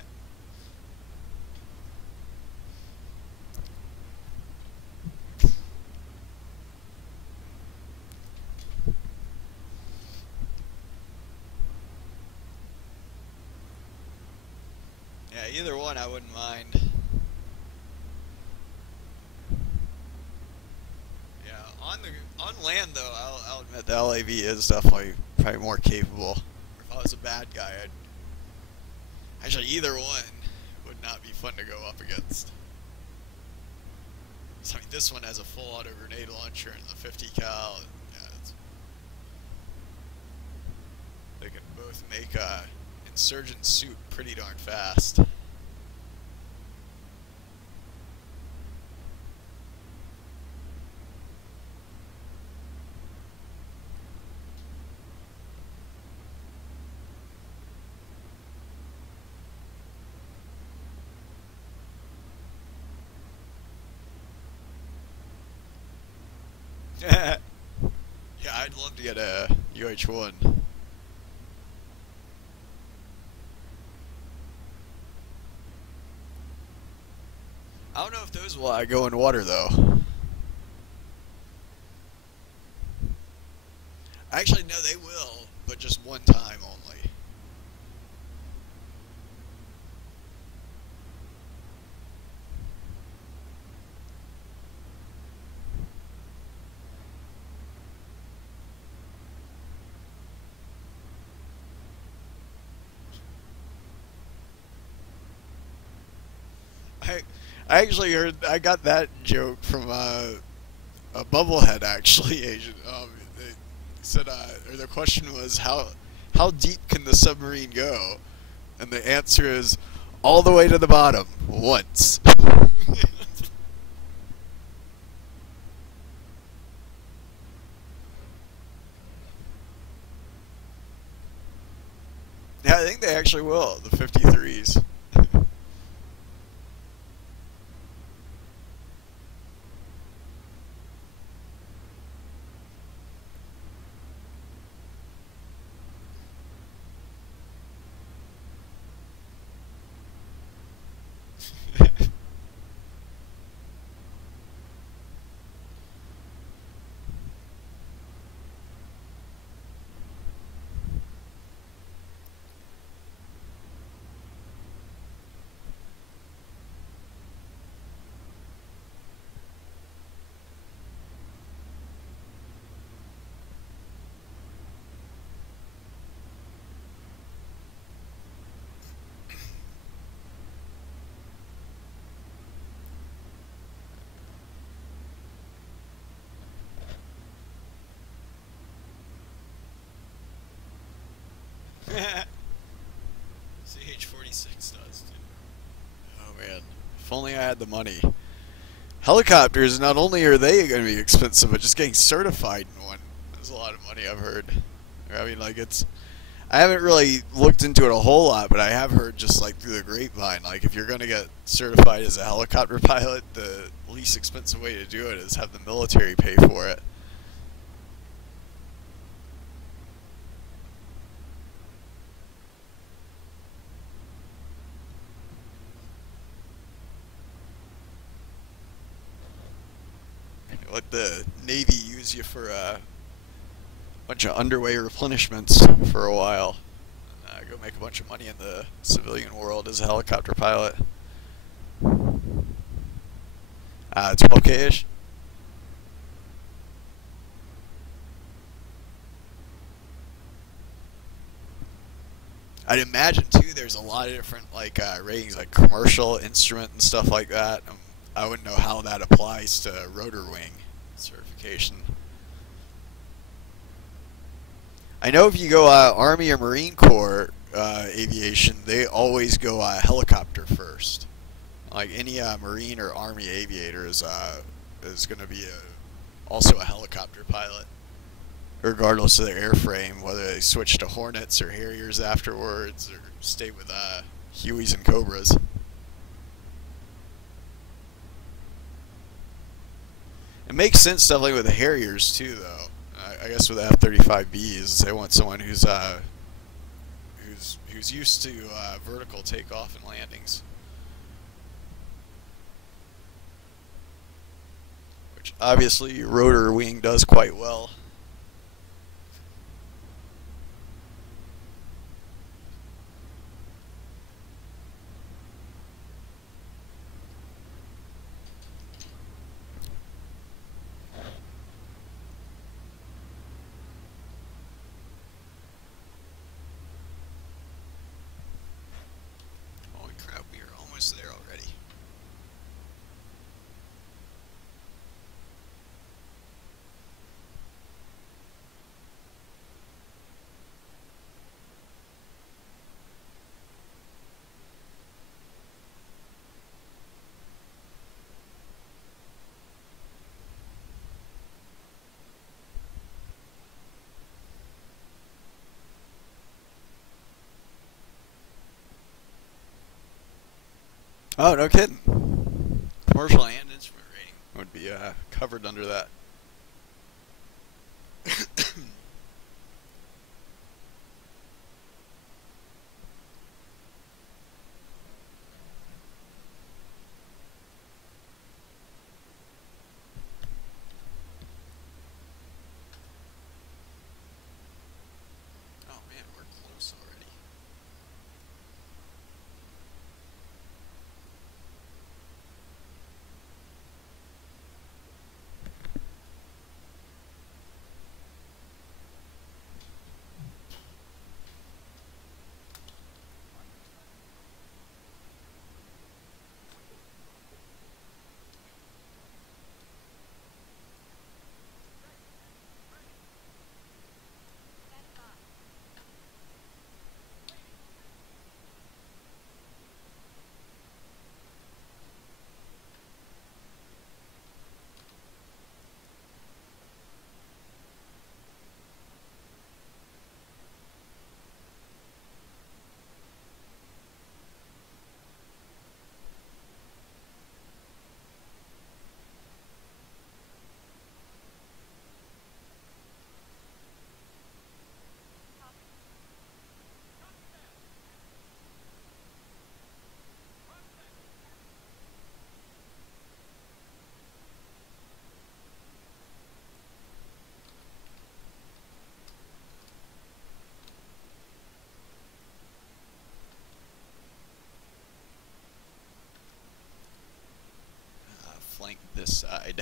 Yeah, either one I wouldn't mind. Yeah, on land though, I'll admit the LAV is definitely probably more capable. If I was a bad guy, actually either one would not be fun to go up against. So, I mean, this one has a full auto grenade launcher and the 50 cal. Yeah, they can both make a insurgent suit pretty darn fast. Yeah, I'd love to get a UH-1. I don't know if those will go in water though. Actually, no, they will, but just one time only. I actually heard, I got that joke from a Bubblehead actually agent. They said, or the question was, how deep can the submarine go? And the answer is, all the way to the bottom, once. Yeah, I think they actually will, the 53s. CH-46 does too. Oh man, if only I had the money. Helicopters, not only are they going to be expensive, but just getting certified in one is a lot of money, I've heard. I mean, like, I haven't really looked into it a whole lot, but I have heard just like through the grapevine, like if you're going to get certified as a helicopter pilot, the least expensive way to do it is have the military pay for it. Let the Navy use you for a bunch of underway replenishments for a while. Go make a bunch of money in the civilian world as a helicopter pilot. 12K-ish. I'd imagine too there's a lot of different like ratings, like commercial, instrument, and stuff like that. I wouldn't know how that applies to rotor wing certification. I know if you go Army or Marine Corps aviation, they always go helicopter first. Like any Marine or Army aviator is going to be also a helicopter pilot, regardless of their airframe, whether they switch to Hornets or Harriers afterwards or stay with Hueys and Cobras. It makes sense definitely with the Harriers too, though. I guess with the F-35Bs, they want someone who's used to vertical takeoff and landings, which obviously rotor wing does quite well. Holy crap, we are almost there already. Oh, no kidding. Commercial and instrument rating would be covered under that. Oh man, we're close already. Flank this side.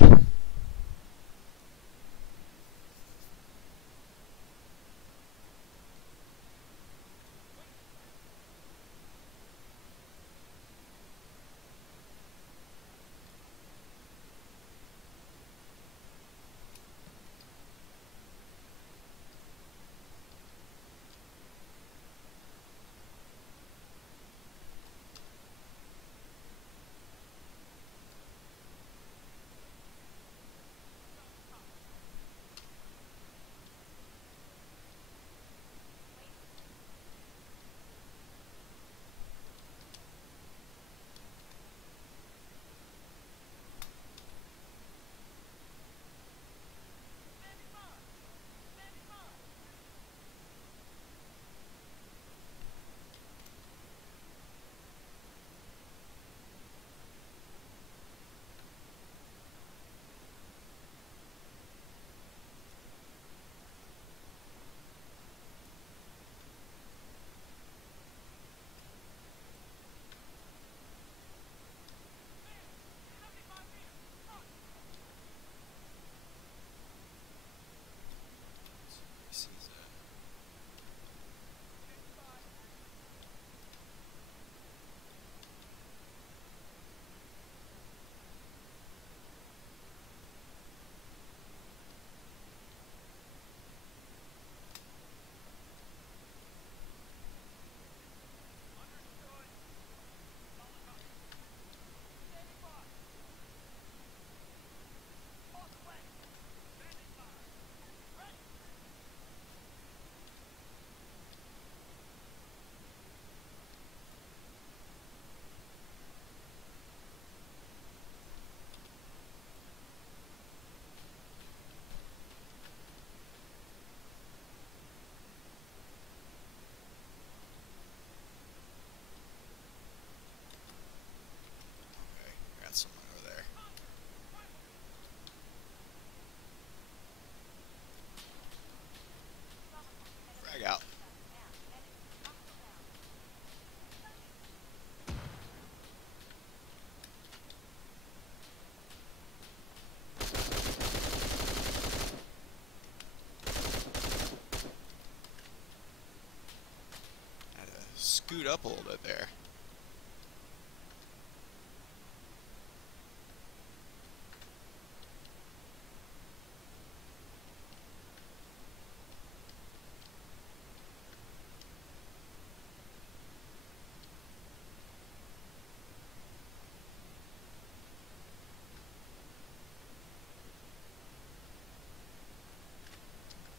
up a little bit there.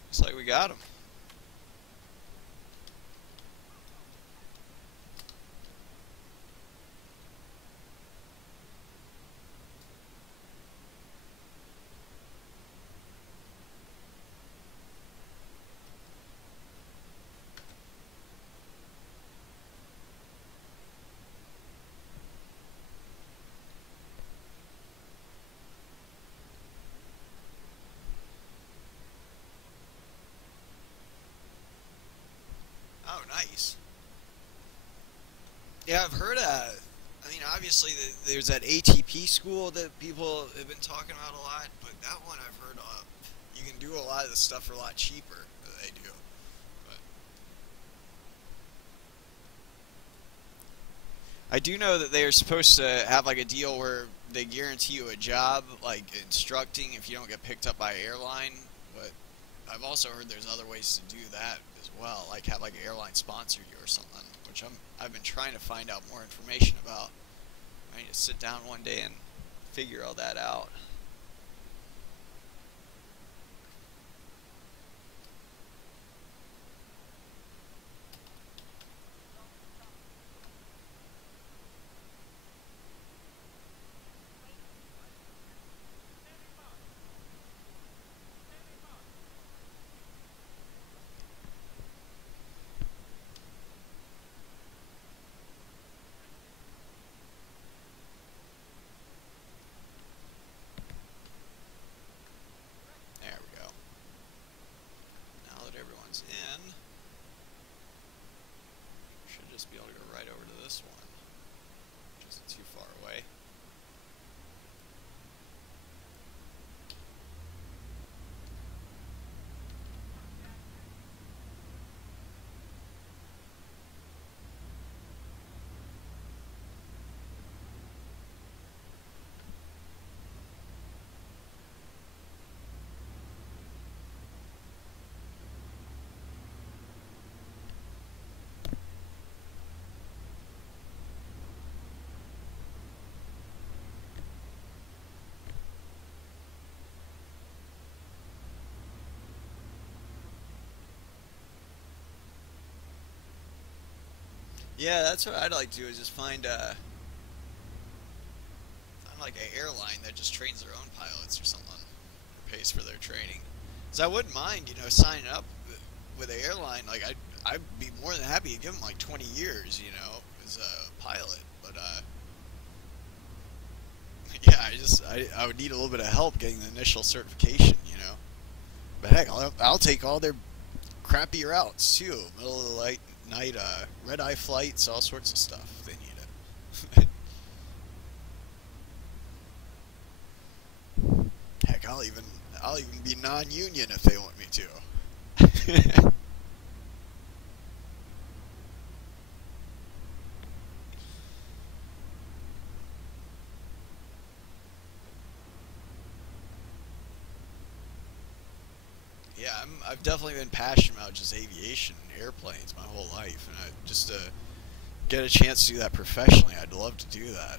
Looks like we got him. Oh, nice. Yeah, I've heard I mean, obviously, there's that ATP school that people have been talking about a lot, but that one I've heard of. You can do a lot of the stuff for a lot cheaper than they do. But I do know that they are supposed to have like a deal where they guarantee you a job, like instructing if you don't get picked up by an airline. But I've also heard there's other ways to do that as well, like have like an airline sponsor you or something, which I've been trying to find out more information about. I need to sit down one day and figure all that out. There we go. Now that everyone's in, should just be able to go right over to this one, which isn't too far away. Yeah, that's what I'd like to do, is just find like an airline that just trains their own pilots or something, or pays for their training. Because I wouldn't mind, you know, signing up with an airline. Like I'd be more than happy to give them like 20 years, you know, as a pilot. But yeah, I would need a little bit of help getting the initial certification, you know. But heck, I'll take all their crappy routes too, middle of the night, red-eye flights, all sorts of stuff if they need it. Heck, I'll even be non-union if they want me to. Yeah, I've definitely been passionate about just aviation and airplanes my whole life, and just to get a chance to do that professionally, I'd love to do that.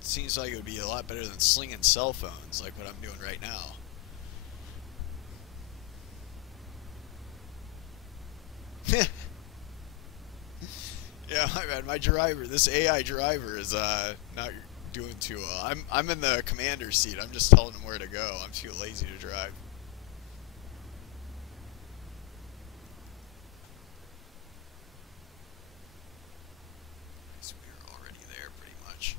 It seems like it would be a lot better than slinging cell phones like what I'm doing right now. Yeah, my bad. My driver, this AI driver, is not doing too well. I'm in the commander's seat. I'm just telling him where to go. I'm too lazy to drive. So we're already there, pretty much.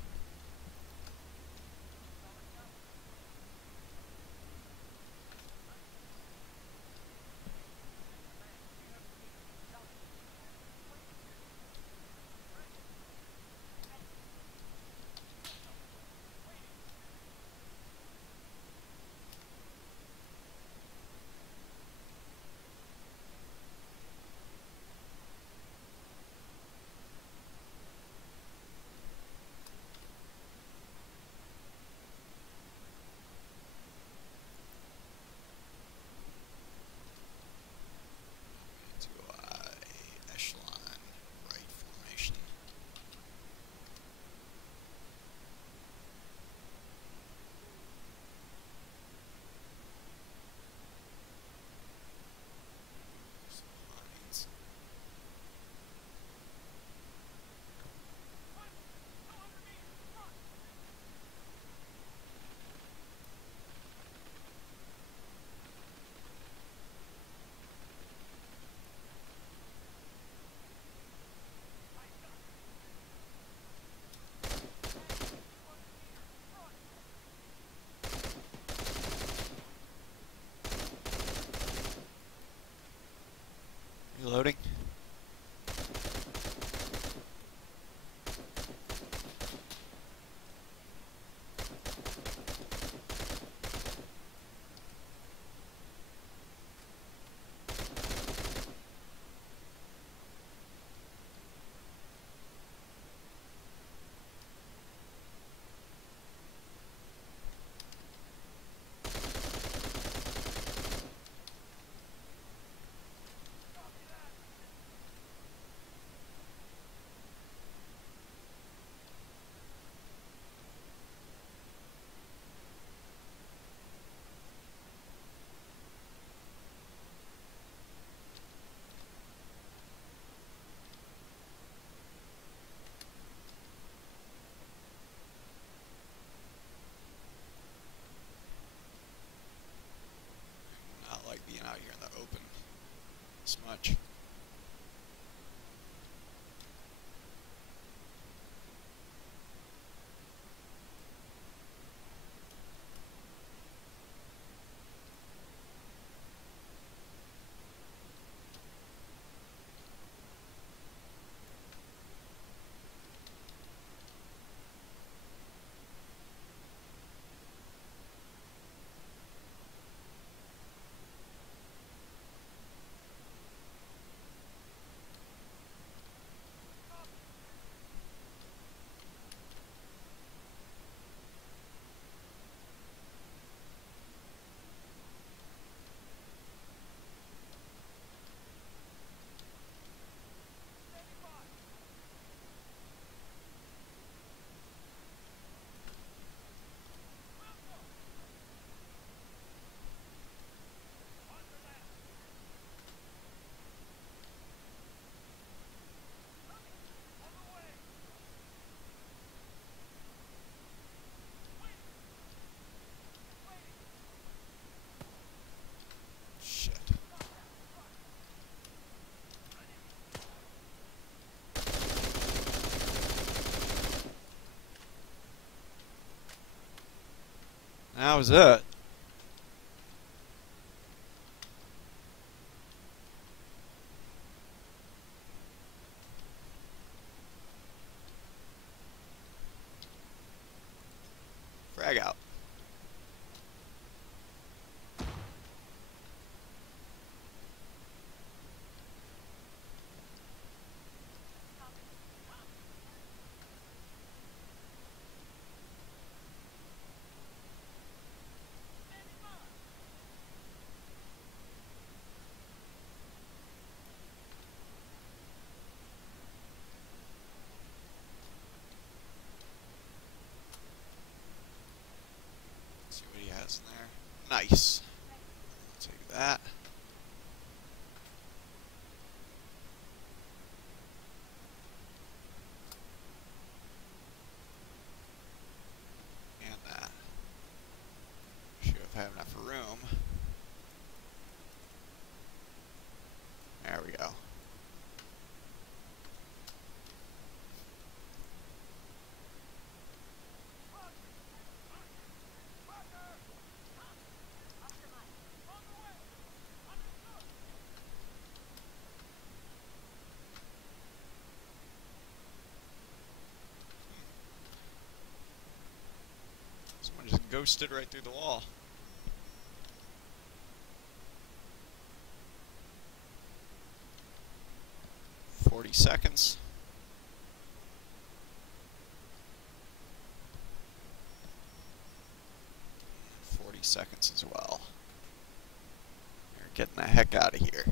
That was it. Frag out. See what he has in there. Nice. Take that. And that. Should have enough room. There we go. Someone just ghosted right through the wall. Seconds. 40 seconds as well. We're getting the heck out of here.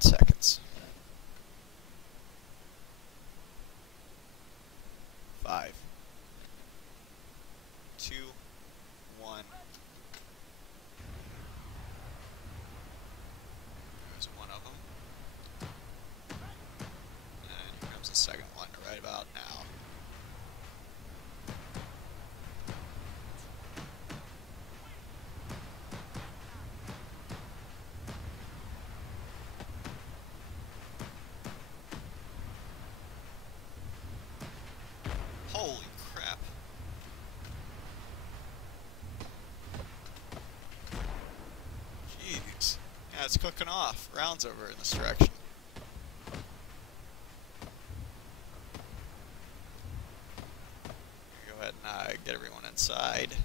Seconds. 5, 2, 1. There's one of them. And here comes the second one right about now. Holy crap. Jeez. Yeah, it's cooking off. Rounds over in this direction. Go ahead and get everyone inside.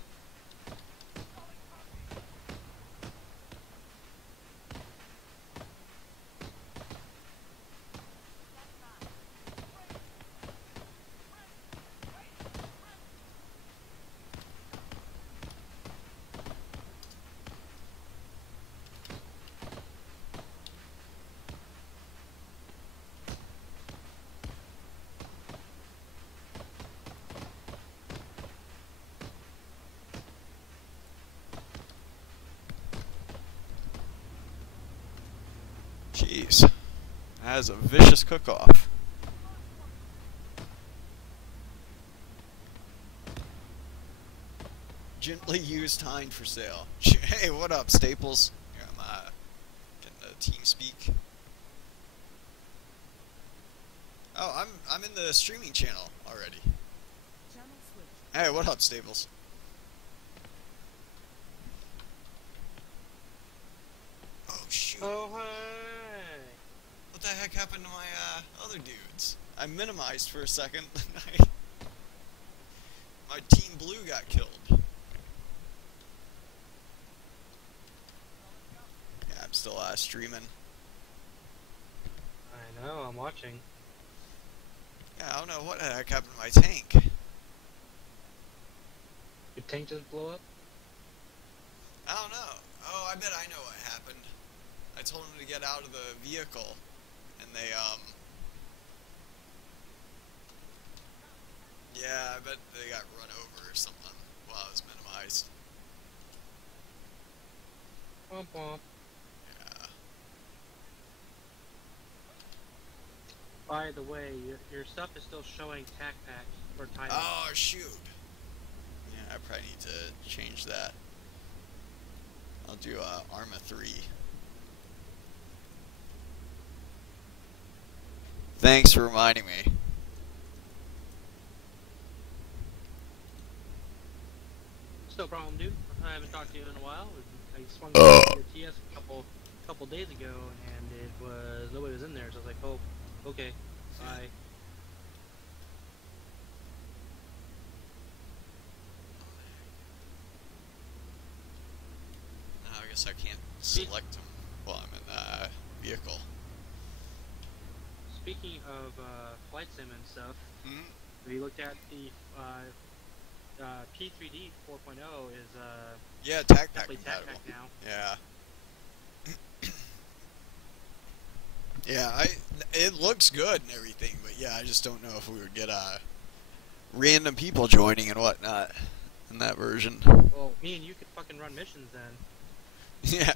Jeez, that is a vicious cook-off. Gently used hind for sale. Hey, what up, Staples? Here, I'm getting the team speak. Oh, I'm in the streaming channel already. Hey, what up, Staples? Oh shoot. Oh hi. What the heck happened to my other dudes? I minimized for a second. My Team Blue got killed. Yeah, I'm still streaming. I know, I'm watching. Yeah, I don't know what the heck happened to my tank. Your tank just blow up? I don't know. Oh, I bet I know what happened. I told them to get out of the vehicle, and they, yeah, I bet they got run over or something while I was minimized. Womp womp. Yeah. By the way, your stuff is still showing tac packs for titles. Oh, shoot. Yeah, I probably need to change that. I'll do Arma3. Thanks for reminding me. No problem, dude. I haven't talked to you in a while. I swung by your TS a couple days ago, and it was nobody was in there, so I was like, oh, okay, bye. No, I guess I can't select them while I'm in the vehicle. Speaking of flight sim and stuff, have you looked at the P3D 4.0 is yeah, TAC definitely compatible. TAC now. Yeah. Yeah, it looks good and everything, but yeah, I just don't know if we would get random people joining and whatnot in that version. Well, me and you could fucking run missions then. Yeah.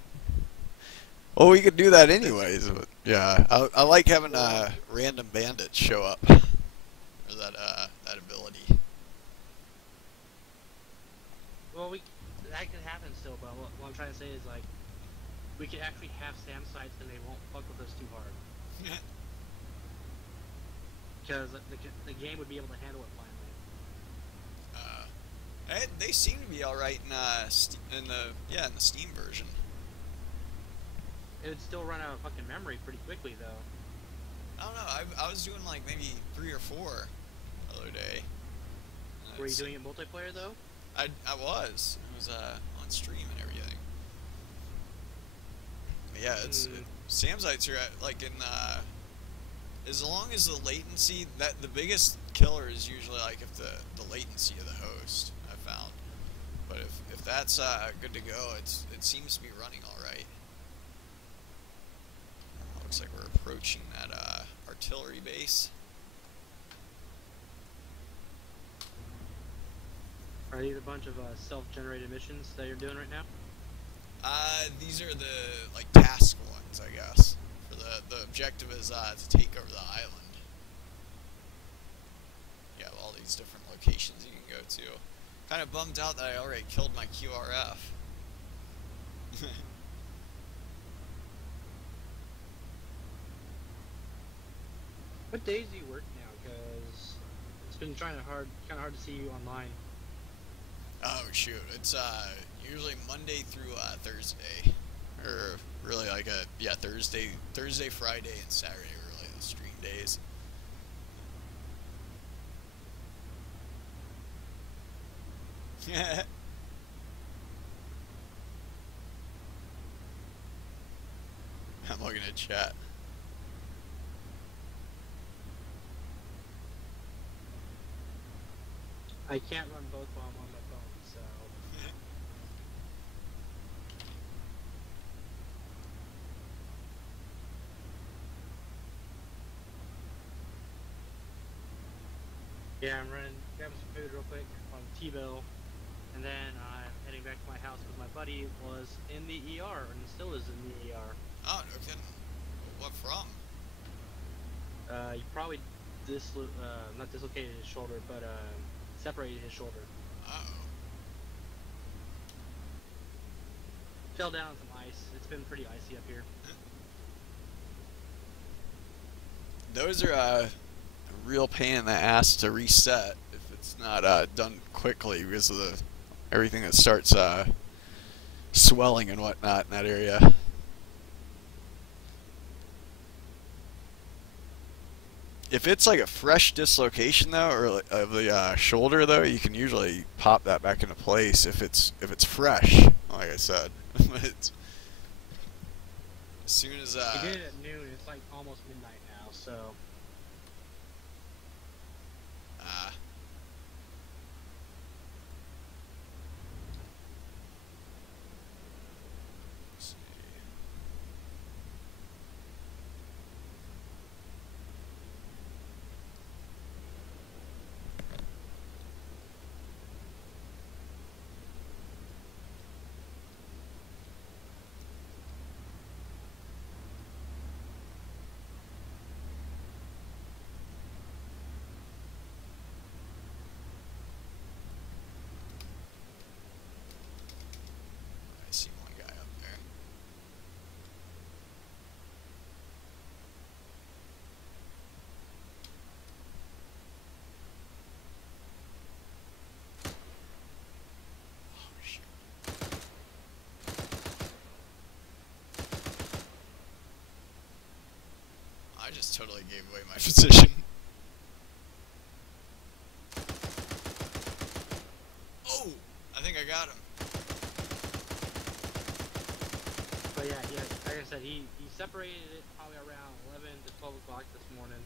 Well, we could do that anyways. But yeah, I like having random bandits show up, or that ability. Well, that could happen still, but what I'm trying to say is like we could actually have SAM sites and they won't fuck with us too hard. Because the game would be able to handle it finally. They seem to be all right in the Steam version. It would still run out of fucking memory pretty quickly, though. I don't know. I was doing like maybe 3 or 4 the other day. Were you doing it multiplayer though? I was. It was on stream and everything. But yeah, it's SAM sites are like in as long as the latency, that the biggest killer is usually like if the latency of the host, I found. But if that's good to go, it seems to be running all right. Looks like we're approaching that artillery base. Are these a bunch of self-generated missions that you're doing right now? These are the like task ones, I guess. For the objective is to take over the island. You have all these different locations you can go to. Kind of bummed out that I already killed my QRF. What days do you work now? Because it's been kind of hard to see you online. Oh shoot, it's usually Monday through Thursday, or really like Thursday, Friday, and Saturday are really the stream days. I'm looking at chat. I can't run both while I'm on my phone, so... Yeah, I'm grabbing some food real quick on T-Bill, and then I'm heading back to my house because my buddy was in the ER, and still is in the ER. Oh, no kidding. What from? He probably not dislocated his shoulder, but separated his shoulder. Uh-oh. Fell down on some ice. It's been pretty icy up here. Those are a real pain in the ass to reset if it's not done quickly because of everything that starts swelling and whatnot in that area. If it's like a fresh dislocation though, or of the shoulder though, you can usually pop that back into place if it's fresh, like I said. But it's, as soon as He did it at noon. It's like almost midnight now, so. just totally gave away my position. Oh! I think I got him. But yeah, like I said, he separated it probably around 11 to 12 o'clock this morning.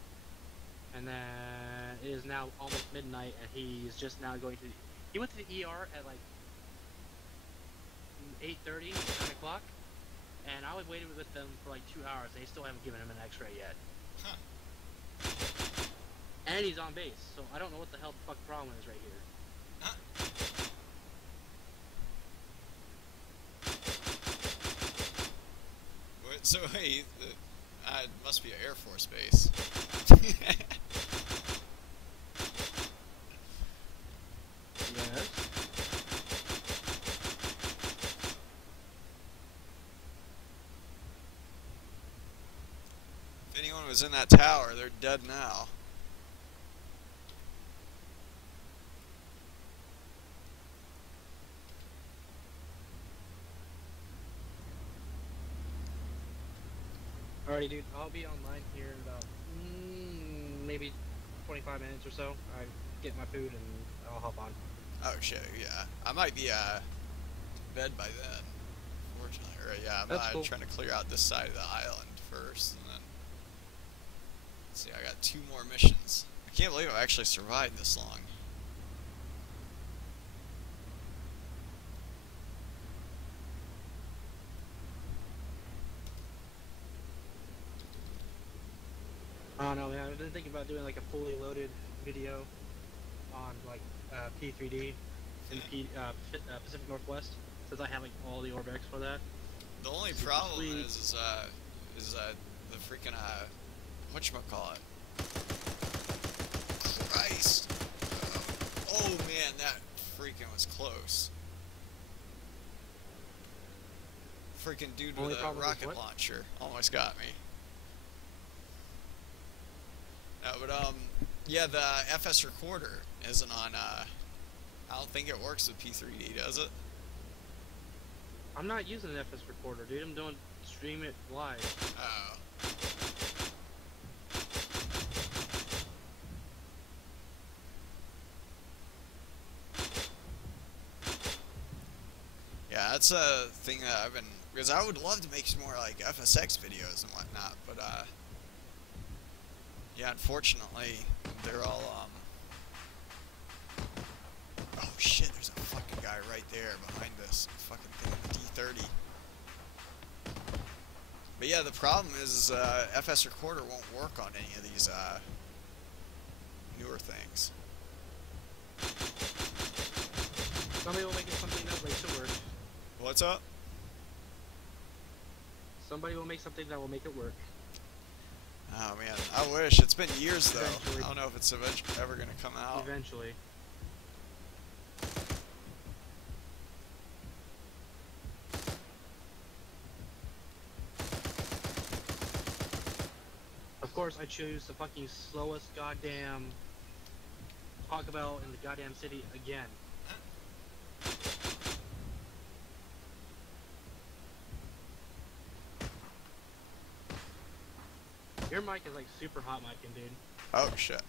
And then it is now almost midnight, and he's just now going to... He went to the ER at like 8:30, 9 o'clock. And I was waiting with them for like 2 hours. They still haven't given him an x-ray yet. Huh. And he's on base, so I don't know what the hell the fuck the problem is right here. Huh? So hey, it must be an Air Force base. Yes. If anyone was in that tower, they're dead now. Alrighty, dude. I'll be online here in about maybe 25 minutes or so. I get my food and I'll hop on. Oh shit, yeah. I might be to bed by then. Fortunately, or yeah, I'm Cool. trying to clear out this side of the island first, and then let's see. I got 2 more missions. I can't believe I actually survived this long. I don't know, man. I've been thinking about doing like a fully loaded video on like P3D in Pacific Northwest, since I have like all the Orbex for that. The only problem is the freaking whatchamacallit. Christ! Oh man, that freaking was close. Freaking dude Only with a problem is rocket what? launcher almost got me. No, but yeah, the FS recorder isn't on. I don't think it works with P3D, does it? I'm not using an FS recorder, dude. I'm doing stream it live. Oh. Yeah, that's a thing that I've been, because I would love to make some more like FSX videos and whatnot, but yeah, unfortunately they're all oh shit, there's a fucking guy right there behind this fucking thing, D30. But yeah, the problem is FS recorder won't work on any of these newer things. Somebody will make it something that makes it work. What's up? Somebody will make something that will make it work. Oh man, I wish. It's been years though. Eventually. I don't know if it's ever gonna come out. Eventually. Of course, I choose the fucking slowest goddamn Taco Bell in the goddamn city again. Your mic is like super hot micing, dude. Oh shit.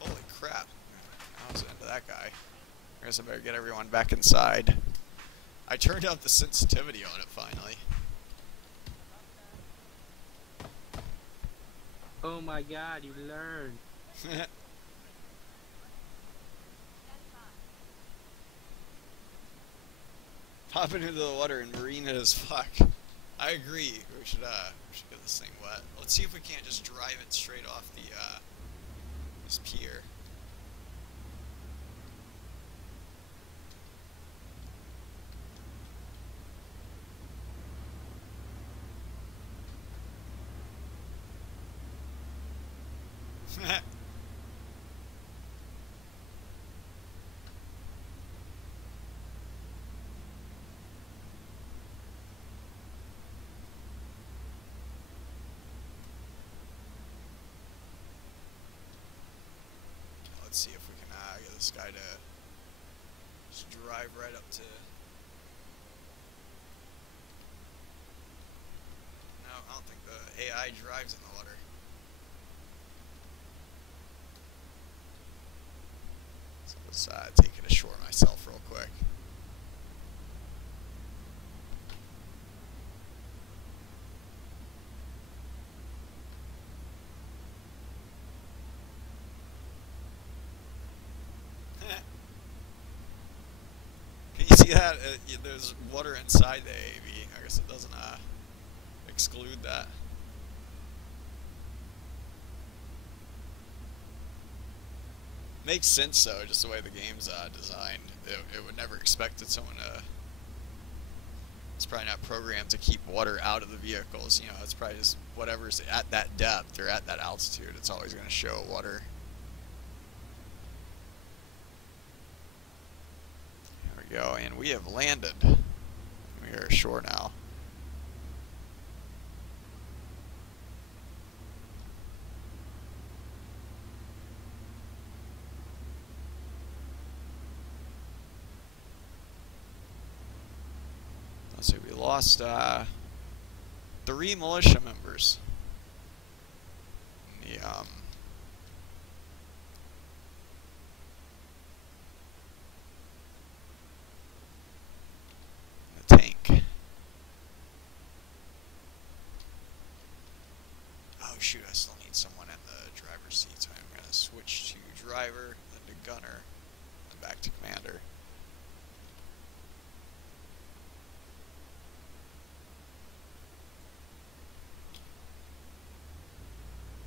Holy crap. I was into that guy. I guess I better get everyone back inside. I turned up the sensitivity on it finally. Oh my god, you learned. Pop into the water and marine it as fuck. I agree. We should get this thing wet. Let's see if we can't just drive it straight off the this pier. Let's see if we can get this guy to just drive right up to. I don't think the AI drives in the water. So let's take it ashore myself real quick. Can you see that? There's water inside the AAV. I guess it doesn't exclude that. Makes sense though, just the way the game's designed. It would never expected someone to. It's probably not programmed to keep water out of the vehicles. You know, it's probably just whatever's at that depth or at that altitude. It's always going to show water. There we go, and we have landed. We are ashore now. Let's see, we lost 3 militia members. The tank. Oh shoot, I still need someone in the driver's seat, so I'm going to switch to driver, then to gunner, then back to commander.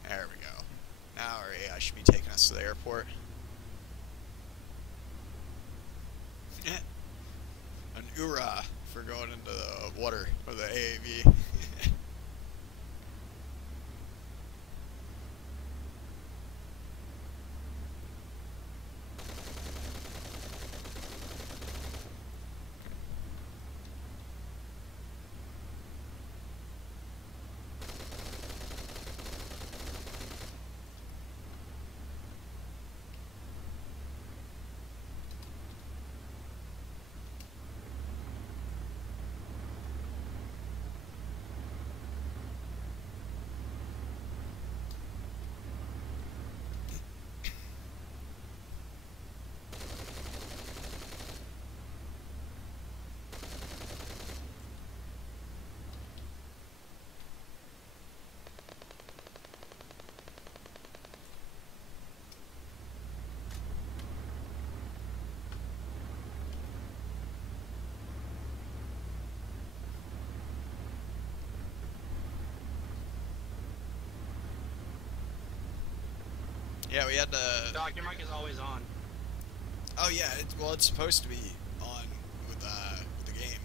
There we go. Now our AI should be taking us to the airport. An hoorah for going into the water with the AAV. Yeah, we had to. Doc, your mic is always on. Oh yeah, well it's supposed to be on with the game.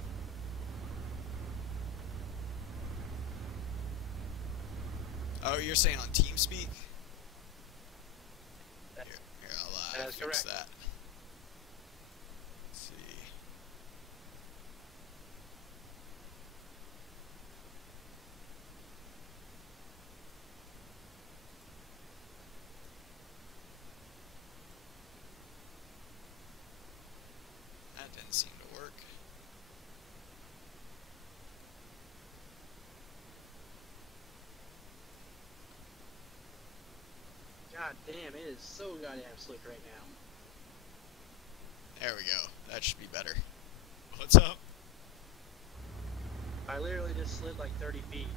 Oh, you're saying on TeamSpeak? Here I'll That's fix correct. that. Let's see. That didn't seem to work. God damn, it is so goddamn slick right now. There we go. That should be better. What's up? I literally just slid like 30 feet.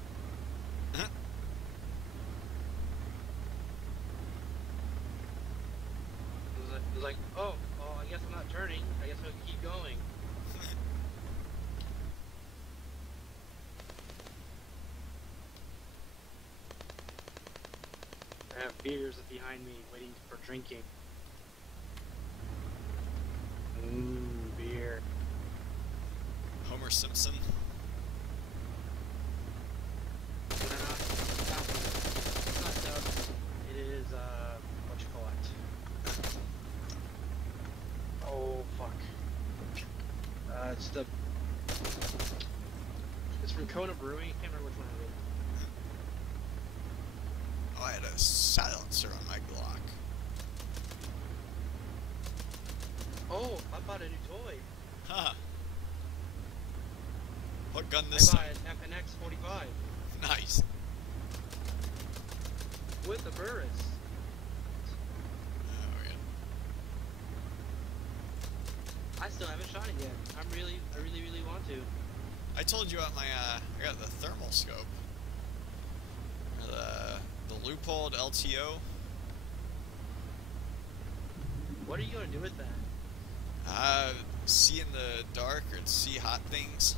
It was like, oh, I guess I'm not turning. I guess I'll keep going. I have beers behind me waiting for drinking. Beer. Homer Simpson. No, it's not dub. It is, what you call it? Oh, fuck. It's from Kona Brewing. I can't remember which one it is. Oh, I had a silencer on my Glock. Oh, I bought a new toy. Huh. What gun this I time? bought an FNX 45. Nice. With the Burris. Oh yeah. I still haven't shot it yet. I really want to. I told you about my I got the thermal scope. The loophole LTO. What are you gonna do with that? See in the dark or see hot things.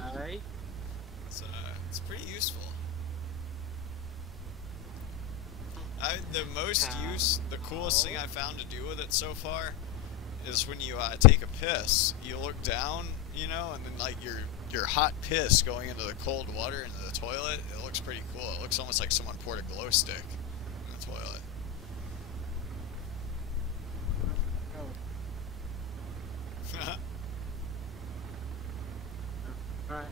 Alright. It's pretty useful. The coolest thing I found to do with it so far is when you take a piss, you look down, you know, and then like your hot piss going into the cold water into the toilet. It looks pretty cool. It looks almost like someone poured a glow stick in the toilet. Alright.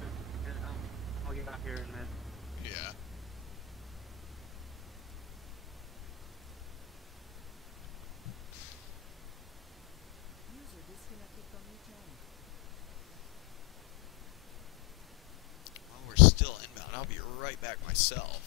I'll get back here in a minute. Yeah. User disconnected from your channel. Well, we're still inbound. I'll be right back myself.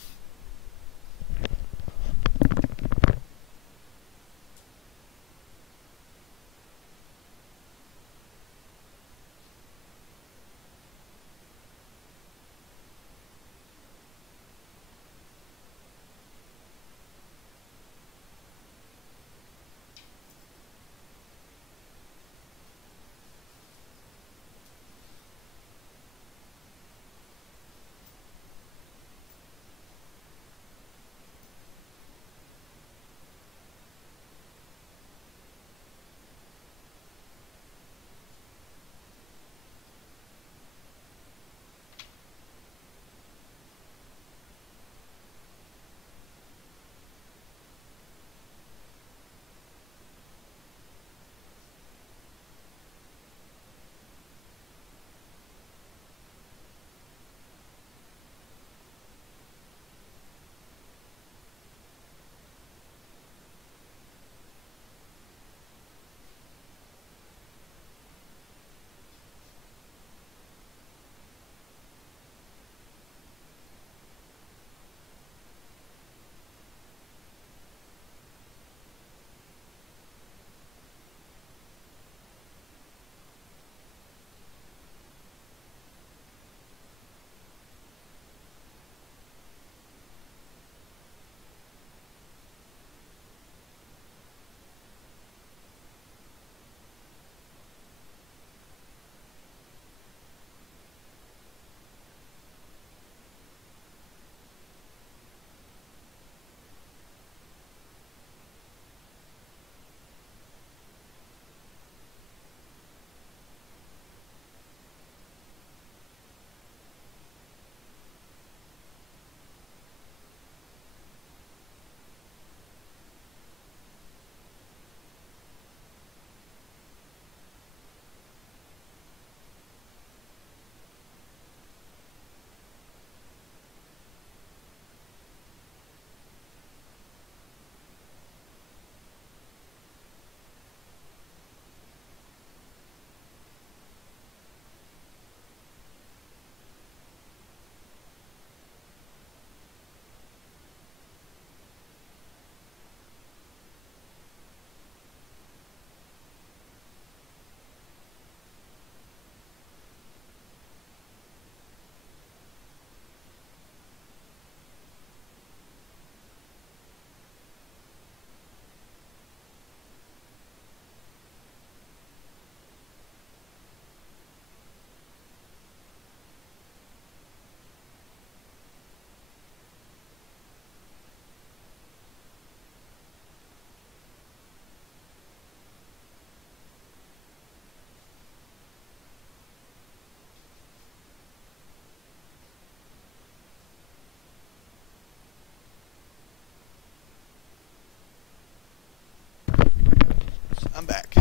I'm back.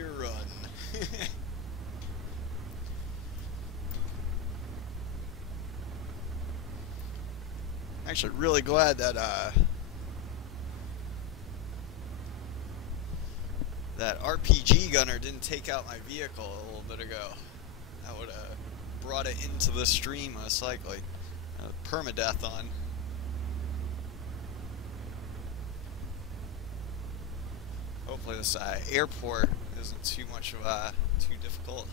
your run. Actually, really glad that that RPG gunner didn't take out my vehicle a little bit ago. That would have brought it into the stream most likely. Permadeath on. Hopefully this airport isn't too much of too difficult.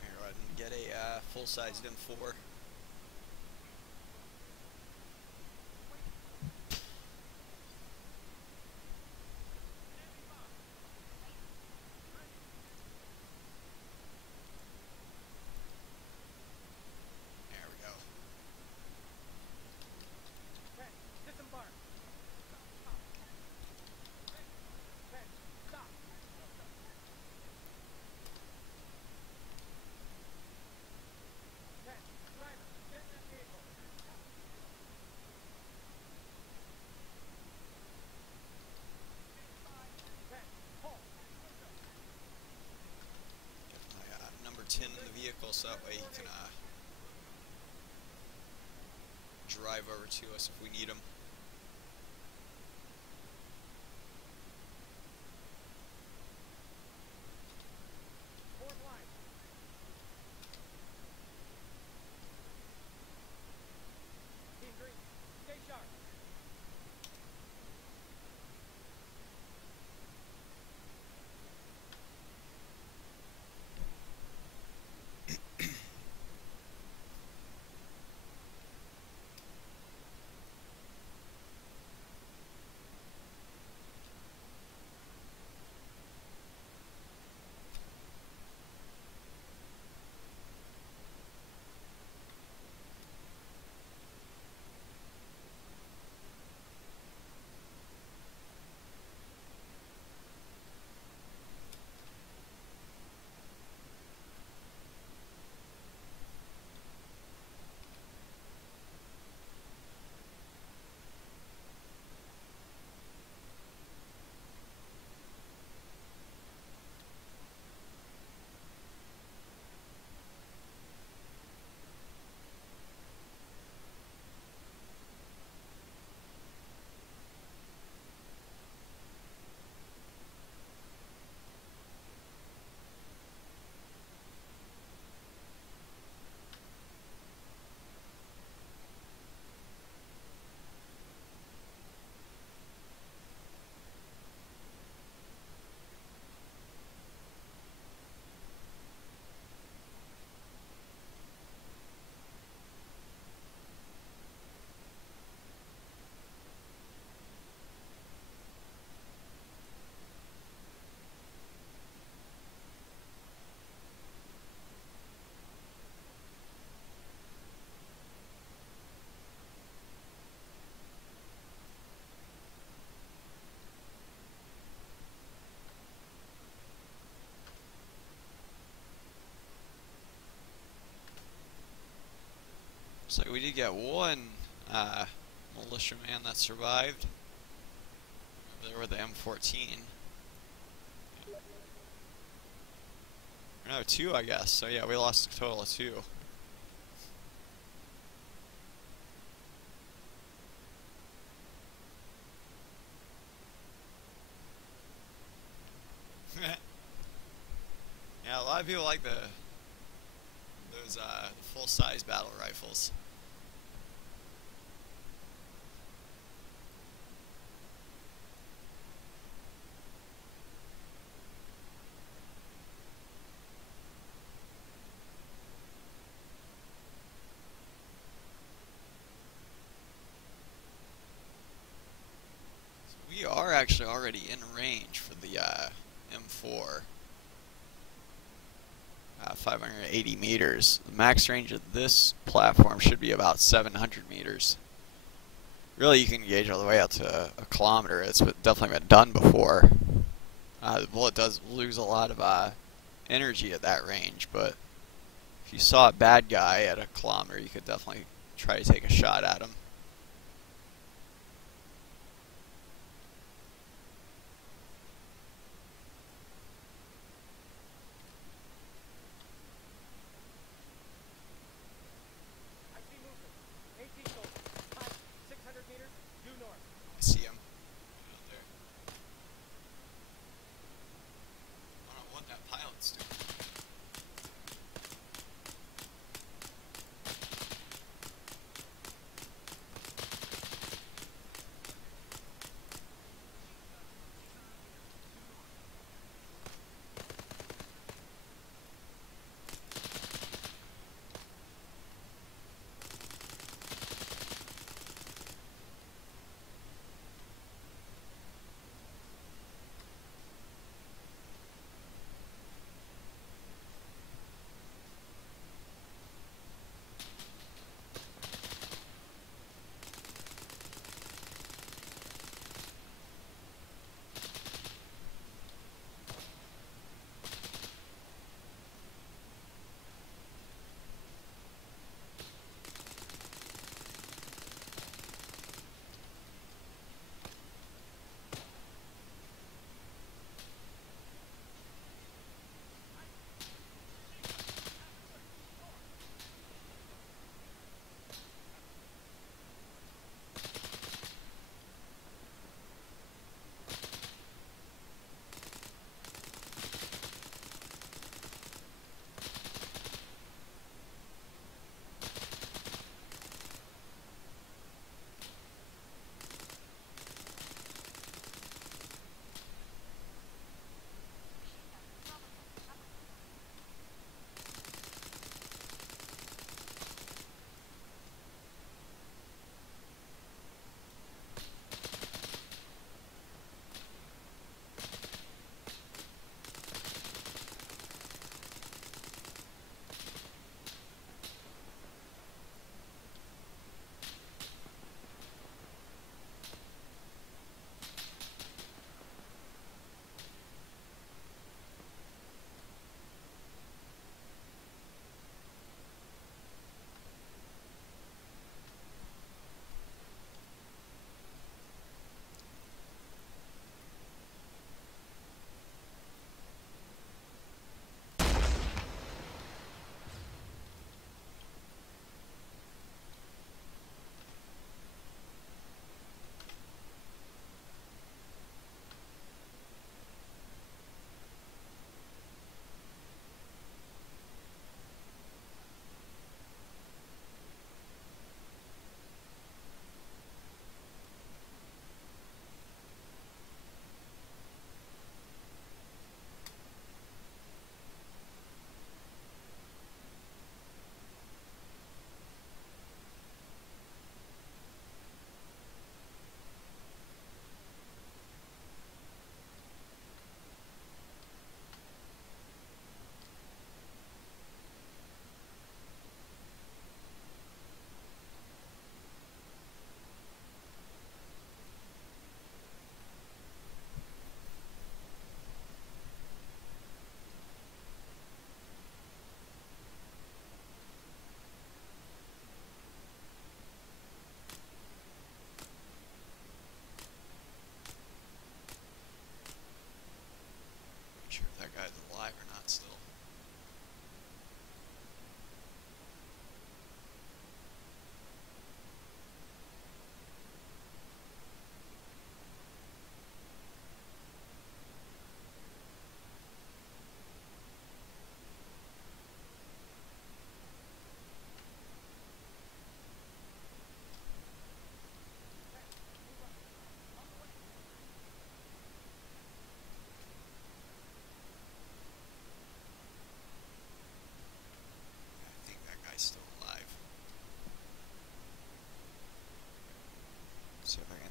Here, go ahead and get a full-sized M4. In the vehicle so that way he can drive over to us if we need him. So we did get one militiaman that survived. Over there with the M14. No, two, I guess. So yeah, we lost a total of two. Yeah, a lot of people like those full-size battle rifles. We are actually already in range for the M4. 580 meters. The max range of this platform should be about 700 meters. Really, you can gauge all the way out to a kilometer. It's definitely been done before. The bullet does lose a lot of energy at that range, but if you saw a bad guy at 1 kilometer, you could definitely try to take a shot at him. I see movement. 18 soldiers. 600 meters, due north. I see him. Out there. I don't know what that pilot's doing.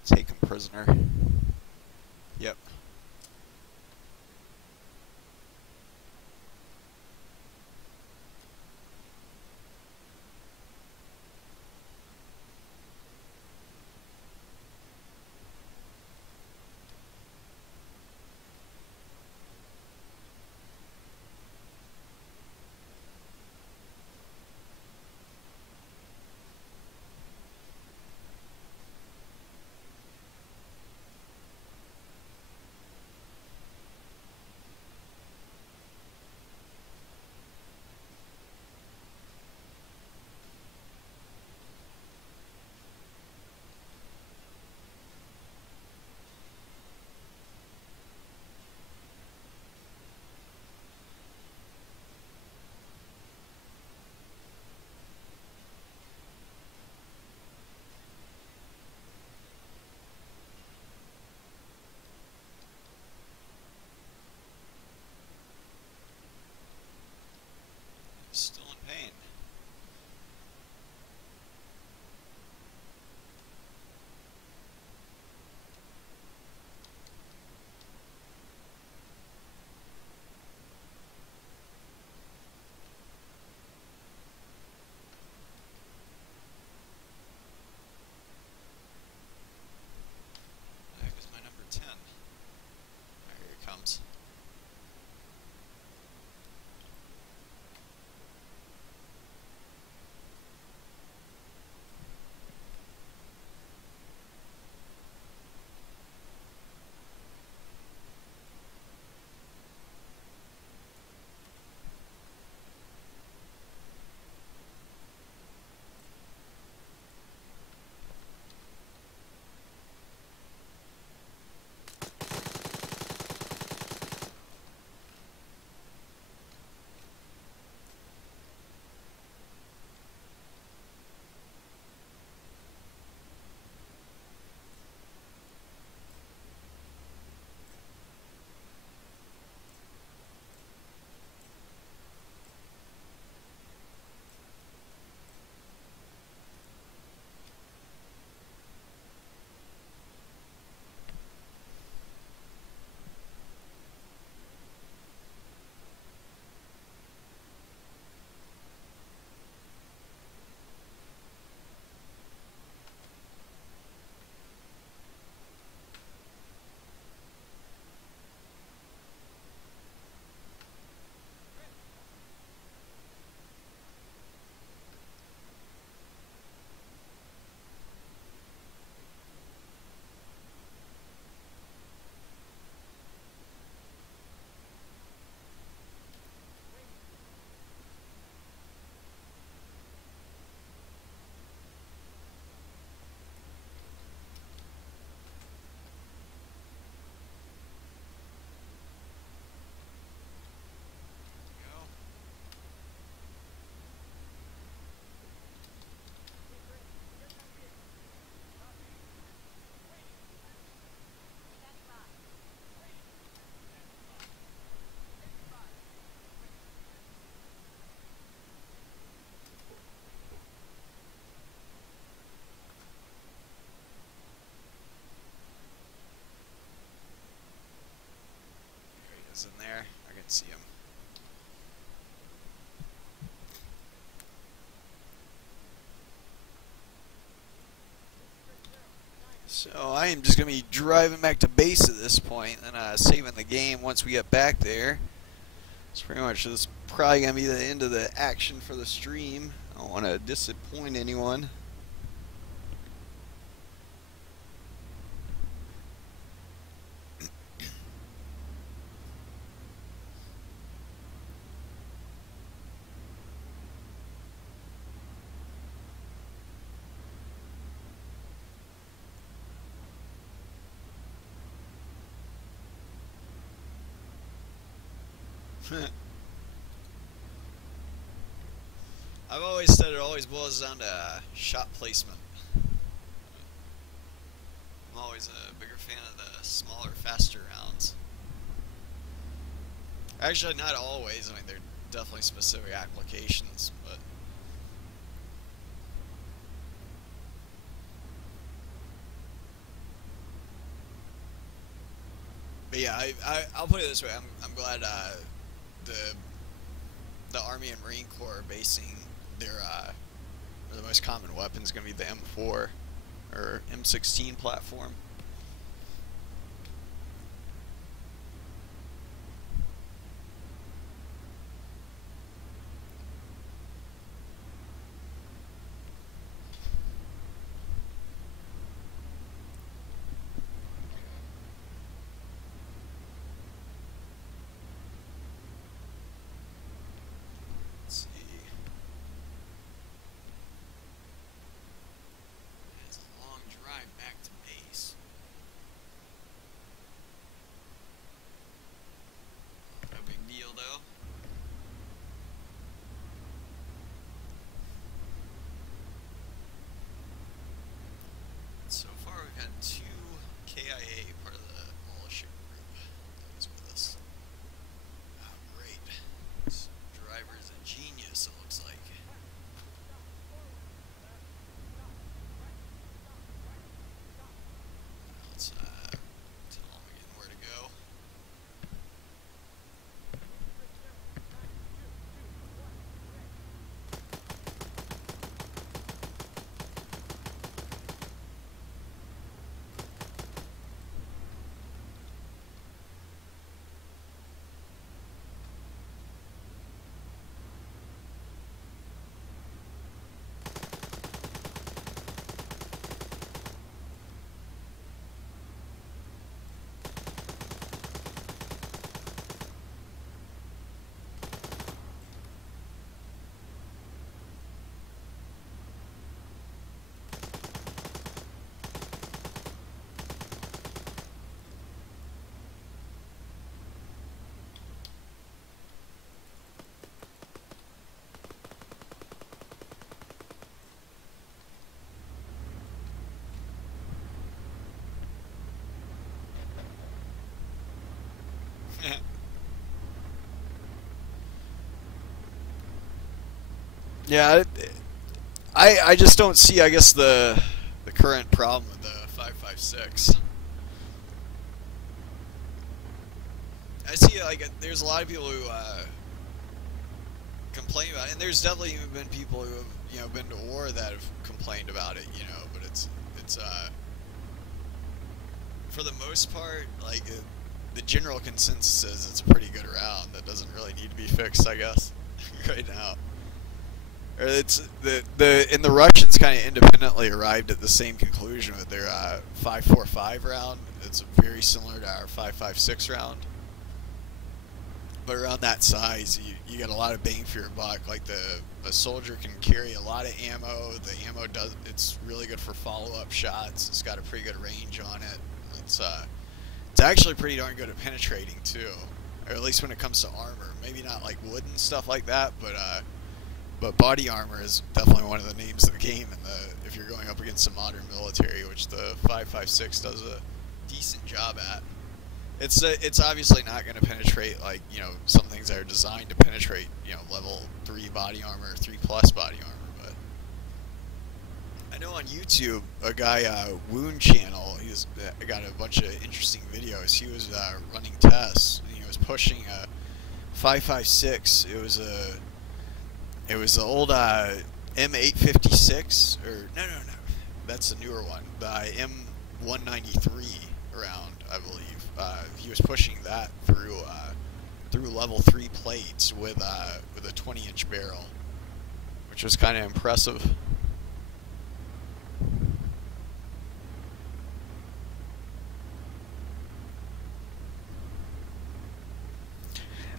Take him prisoner. Yep. see him. So I am just going to be driving back to base at this point and saving the game once we get back there. It's pretty much this probably going to be the end of the action for the stream. I don't want to disappoint anyone. I've always said it always boils down to shot placement. I'm always a bigger fan of the smaller, faster rounds. Actually, not always. I mean, there are definitely specific applications, but yeah, I'll put it this way. I'm glad the Army and Marine Corps are basing their the most common weapon is going to be the M4 or M16 platform. So far, we've had 2 KIA, part of the militia group, that was with us. Oh, great. This driver is a genius, it looks like. Let's tell him again where to go. Yeah, I just don't see, I guess, the current problem with the 5.56. I see, like, there's a lot of people who complain about it, and there's definitely even been people who have, you know, been to war that have complained about it, you know, but it's for the most part, like, the general consensus is it's a pretty good round that doesn't really need to be fixed, I guess, right now. Or it's and the Russians kind of independently arrived at the same conclusion with their 5.45 round. It's very similar to our 5.56 round, but around that size, you get a lot of bang for your buck. Like a soldier can carry a lot of ammo. The ammo it's really good for follow-up shots. It's got a pretty good range on it. It's actually pretty darn good at penetrating too, or at least when it comes to armor. Maybe not like wood and stuff like that, but body armor is definitely one of the names of the game. If you're going up against a modern military, which the 5.56 does a decent job at, it's obviously not going to penetrate, like, you know, some things that are designed to penetrate, you know, level 3 body armor, 3+ body armor. But I know on YouTube a guy, Wound Channel, he's got a bunch of interesting videos. He was running tests, and he was pushing 5.56. It was the old M856, or no, that's the newer one. The M193 round, I believe. He was pushing that through level 3 plates with a 20-inch barrel, which was kind of impressive.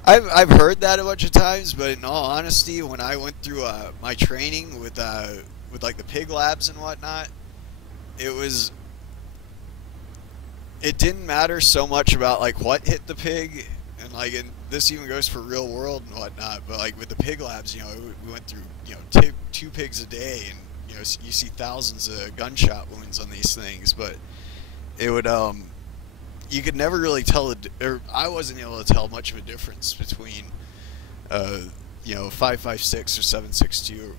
I've heard that a bunch of times, but in all honesty, when I went through my training with like the pig labs and whatnot, it didn't matter so much about like what hit the pig, and like, and this even goes for real world and whatnot. But like with the pig labs, you know, we went through, you know, two pigs a day, and you know, you see thousands of gunshot wounds on these things, but it would you could never really tell, or I wasn't able to tell much of a difference between, you know, 5.56 or 7.62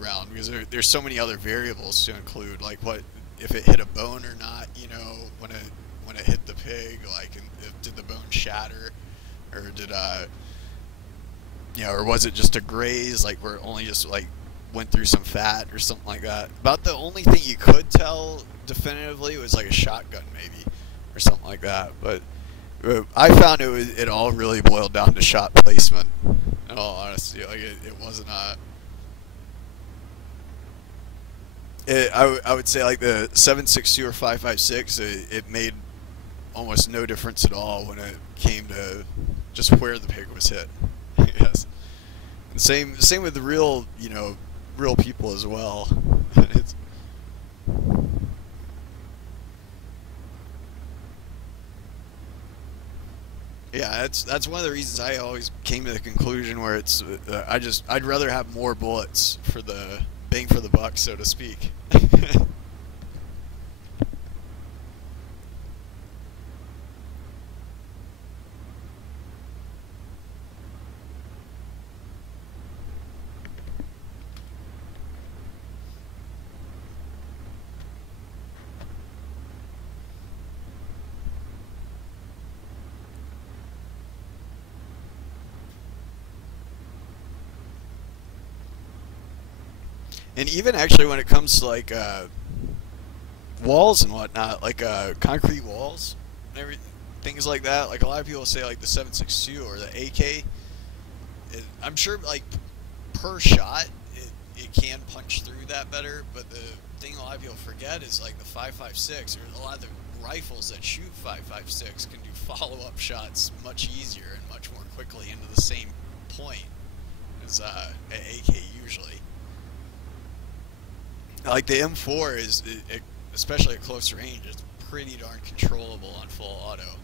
round, because there's so many other variables to include, like what if it hit a bone or not, you know, when it hit the pig, like, and did the bone shatter, or did you know, or was it just a graze, like where it only just like went through some fat or something like that. About the only thing you could tell definitively was like a shotgun maybe, or something like that. But I found it all really boiled down to shot placement, in all honesty. Like it wasn't I would say like the 7.62 or 5.56, it made almost no difference at all when it came to just where the pig was hit. Yes, and same with the real, you know, real people as well. It's, yeah, that's one of the reasons I always came to the conclusion where it's I'd rather have more bullets for the bang for the buck, so to speak. And even actually when it comes to like walls and whatnot, like concrete walls and things like that, like a lot of people say like the 7.62 or the AK, I'm sure like per shot it can punch through that better, but the thing a lot of people forget is like the 5.56, or a lot of the rifles that shoot 5.56 can do follow-up shots much easier and much more quickly into the same point as an AK usually. Like the M4 is, especially at close range, it's pretty darn controllable on full auto,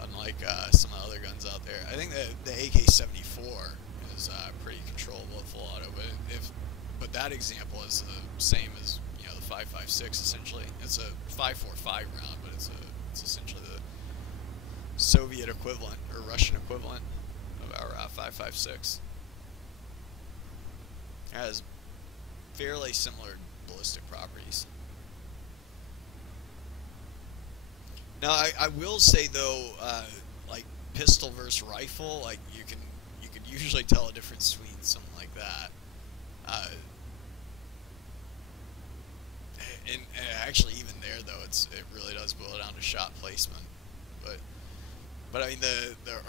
unlike some of the other guns out there. I think the AK-74 is pretty controllable at full auto, but that example is the same as, you know, the 5.56 essentially. It's a 5.45 round, but it's essentially the Soviet equivalent or Russian equivalent of our 5.56. It has fairly similar ballistic properties. Now I will say though, like pistol versus rifle, like you can usually tell a difference between something like that. And actually even there though, it really does boil down to shot placement. But I mean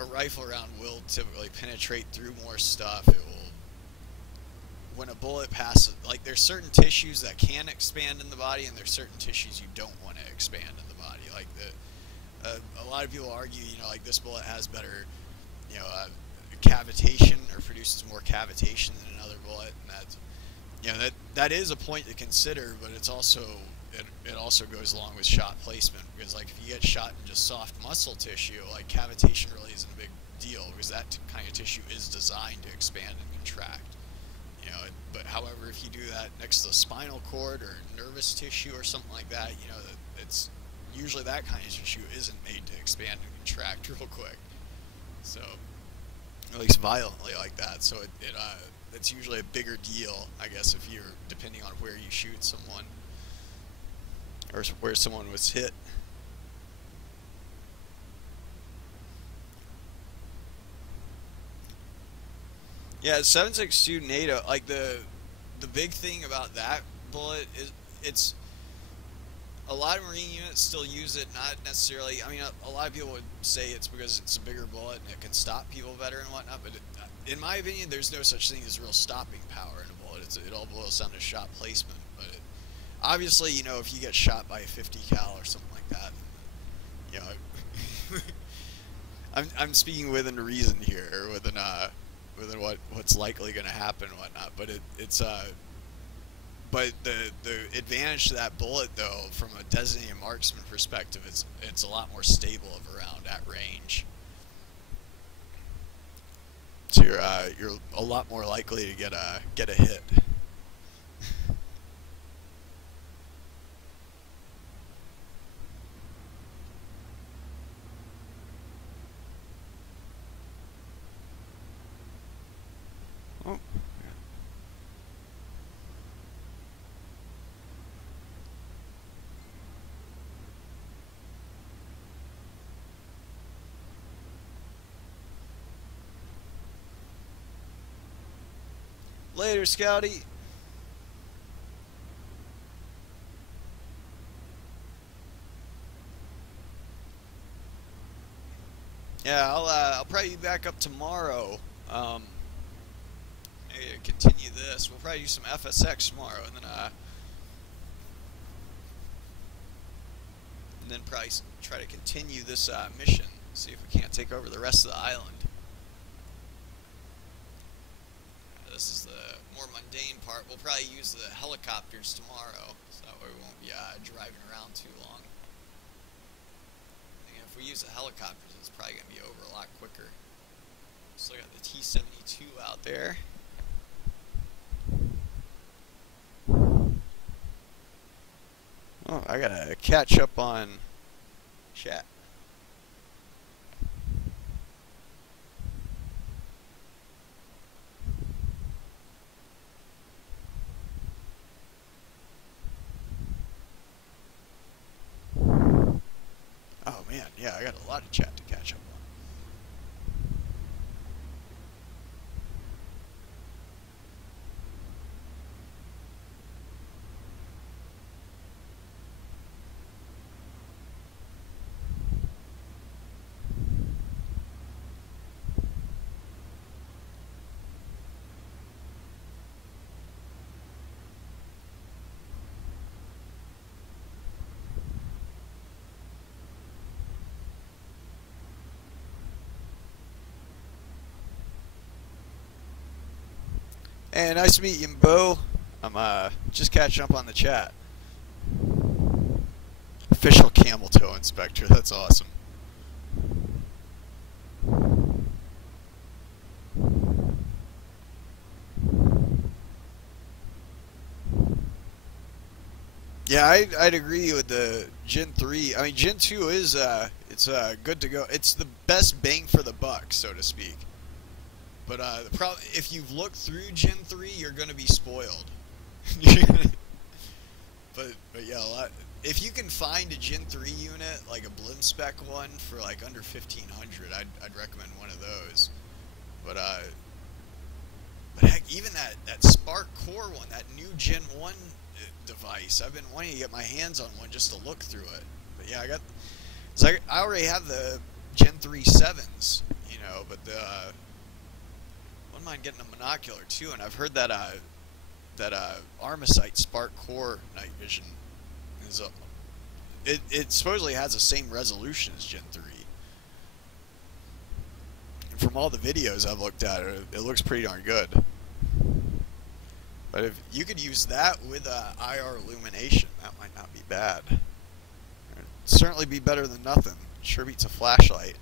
a rifle round will typically penetrate through more stuff. It will, when a bullet passes, like there's certain tissues that can expand in the body, and there's certain tissues you don't want to expand in the body. Like a lot of people argue, you know, like this bullet has better, you know, cavitation, or produces more cavitation than another bullet, and that's, you know, that is a point to consider, but it's also it also goes along with shot placement, because like if you get shot in just soft muscle tissue, like cavitation really isn't a big deal, because that kind of tissue is designed to expand and contract. You know, but however, if you do that next to the spinal cord or nervous tissue or something like that, you know, it's usually that kind of tissue isn't made to expand and contract real quick. So, at least violently like that. So it's usually a bigger deal, I guess, if you're, depending on where you shoot someone or where someone was hit. Yeah, 7.62 NATO. Like the big thing about that bullet is it's a lot of Marine units still use it. Not necessarily. I mean, a lot of people would say it's because it's a bigger bullet and it can stop people better and whatnot. But in my opinion, there's no such thing as real stopping power in a bullet. It all boils down to shot placement. But obviously, you know, if you get shot by a 50 cal or something like that, you know, I'm speaking within reason here, or within what's likely going to happen and whatnot. But but the advantage to that bullet, though, from a designated marksman perspective, it's a lot more stable of a round at range. So you're a lot more likely to get a hit. Oh. Later, Scouty. Yeah, I'll probably be back up tomorrow. Maybe to continue this. We'll probably do some FSX tomorrow, and then probably try to continue this mission. See if we can't take over the rest of the island. This is the more mundane part. We'll probably use the helicopters tomorrow, so that way we won't be driving around too long. I think if we use the helicopters, it's probably going to be over a lot quicker. Still got the T-72 out there. Oh, I gotta catch up on chat. Oh man, yeah, I got a lot of chat to catch up on. Hey, nice to meet you, Bo. I'm just catching up on the chat. Official camel toe inspector, that's awesome. Yeah, I'd agree with the Gen 3. I mean, Gen 2 is it's good to go. It's the best bang for the buck, so to speak. But the problem, if you've looked through Gen 3, you're going to be spoiled. but yeah, if you can find a Gen 3 unit, like a blim spec one for like under 1,500, I'd recommend one of those. But heck, even that Spark Core one, that new Gen 1 device, I've been wanting to get my hands on one just to look through it. But yeah, I already have the Gen 3 7s, you know, but wouldn't mind getting a monocular too, and I've heard that Arma3 Spark Core night vision is it supposedly has the same resolution as Gen 3. And from all the videos I've looked at, it looks pretty darn good. But if you could use that with IR illumination, that might not be bad. It'd certainly be better than nothing. Sure beats a flashlight.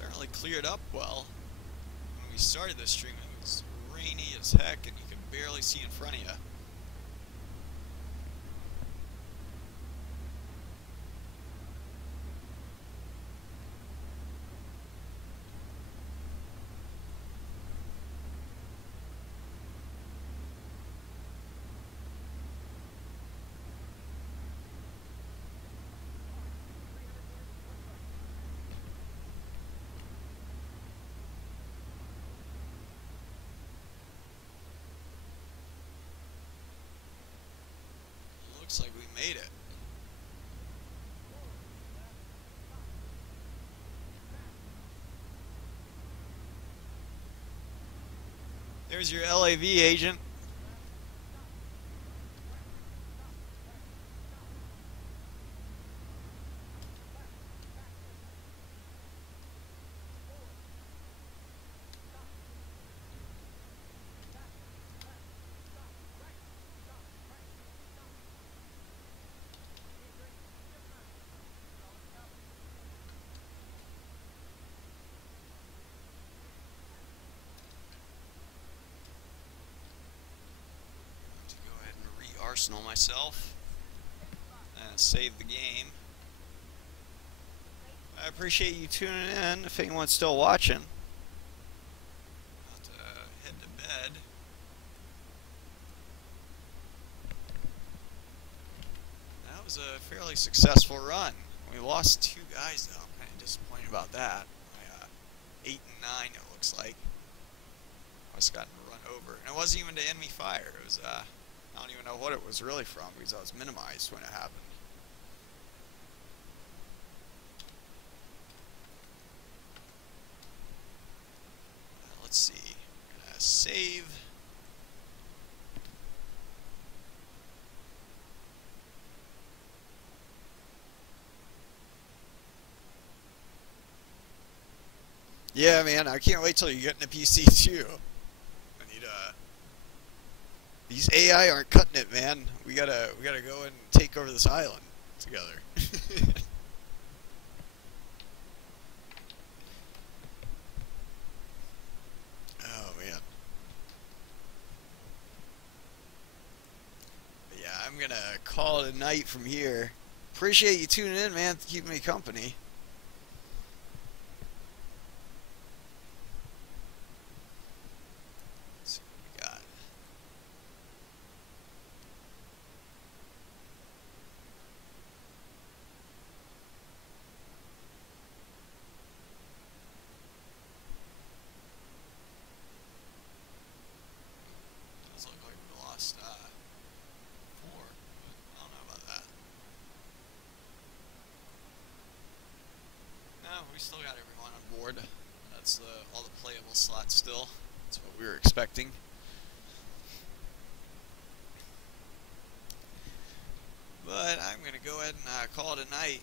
certainly cleared up well. When we started this stream, it was rainy as heck, and you could barely see in front of you. Looks like we made it. There's your LAV agent. Arsenal myself and save the game. I appreciate you tuning in. If anyone's still watching, about to head to bed. That was a fairly successful run. We lost 2 guys though. I'm kind of disappointed about that. 8 and 9 it looks like. I just got run over, and it wasn't even to enemy fire. It was I don't even know what it was really from because I was minimized when it happened. Let's see. I'm gonna save. Yeah, man, I can't wait till you get in a PC too. I need these AI aren't cutting it, man. We gotta go and take over this island together. Oh man. But yeah, I'm gonna call it a night from here. Appreciate you tuning in, man, keeping me company. Still got everyone on board. That's all the playable slots still. That's what we were expecting. But I'm going to go ahead and call it a night.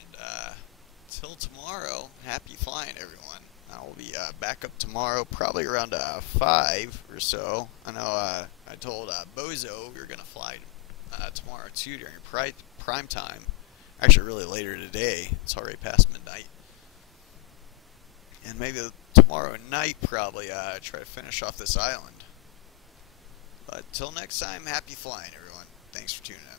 And till tomorrow, happy flying, everyone. I will be back up tomorrow, probably around 5 or so. I know I told Bozo we were going to fly tomorrow too during prime time. Actually, really later today. It's already past midnight. And maybe tomorrow night, probably try to finish off this island. But till next time, happy flying, everyone. Thanks for tuning in.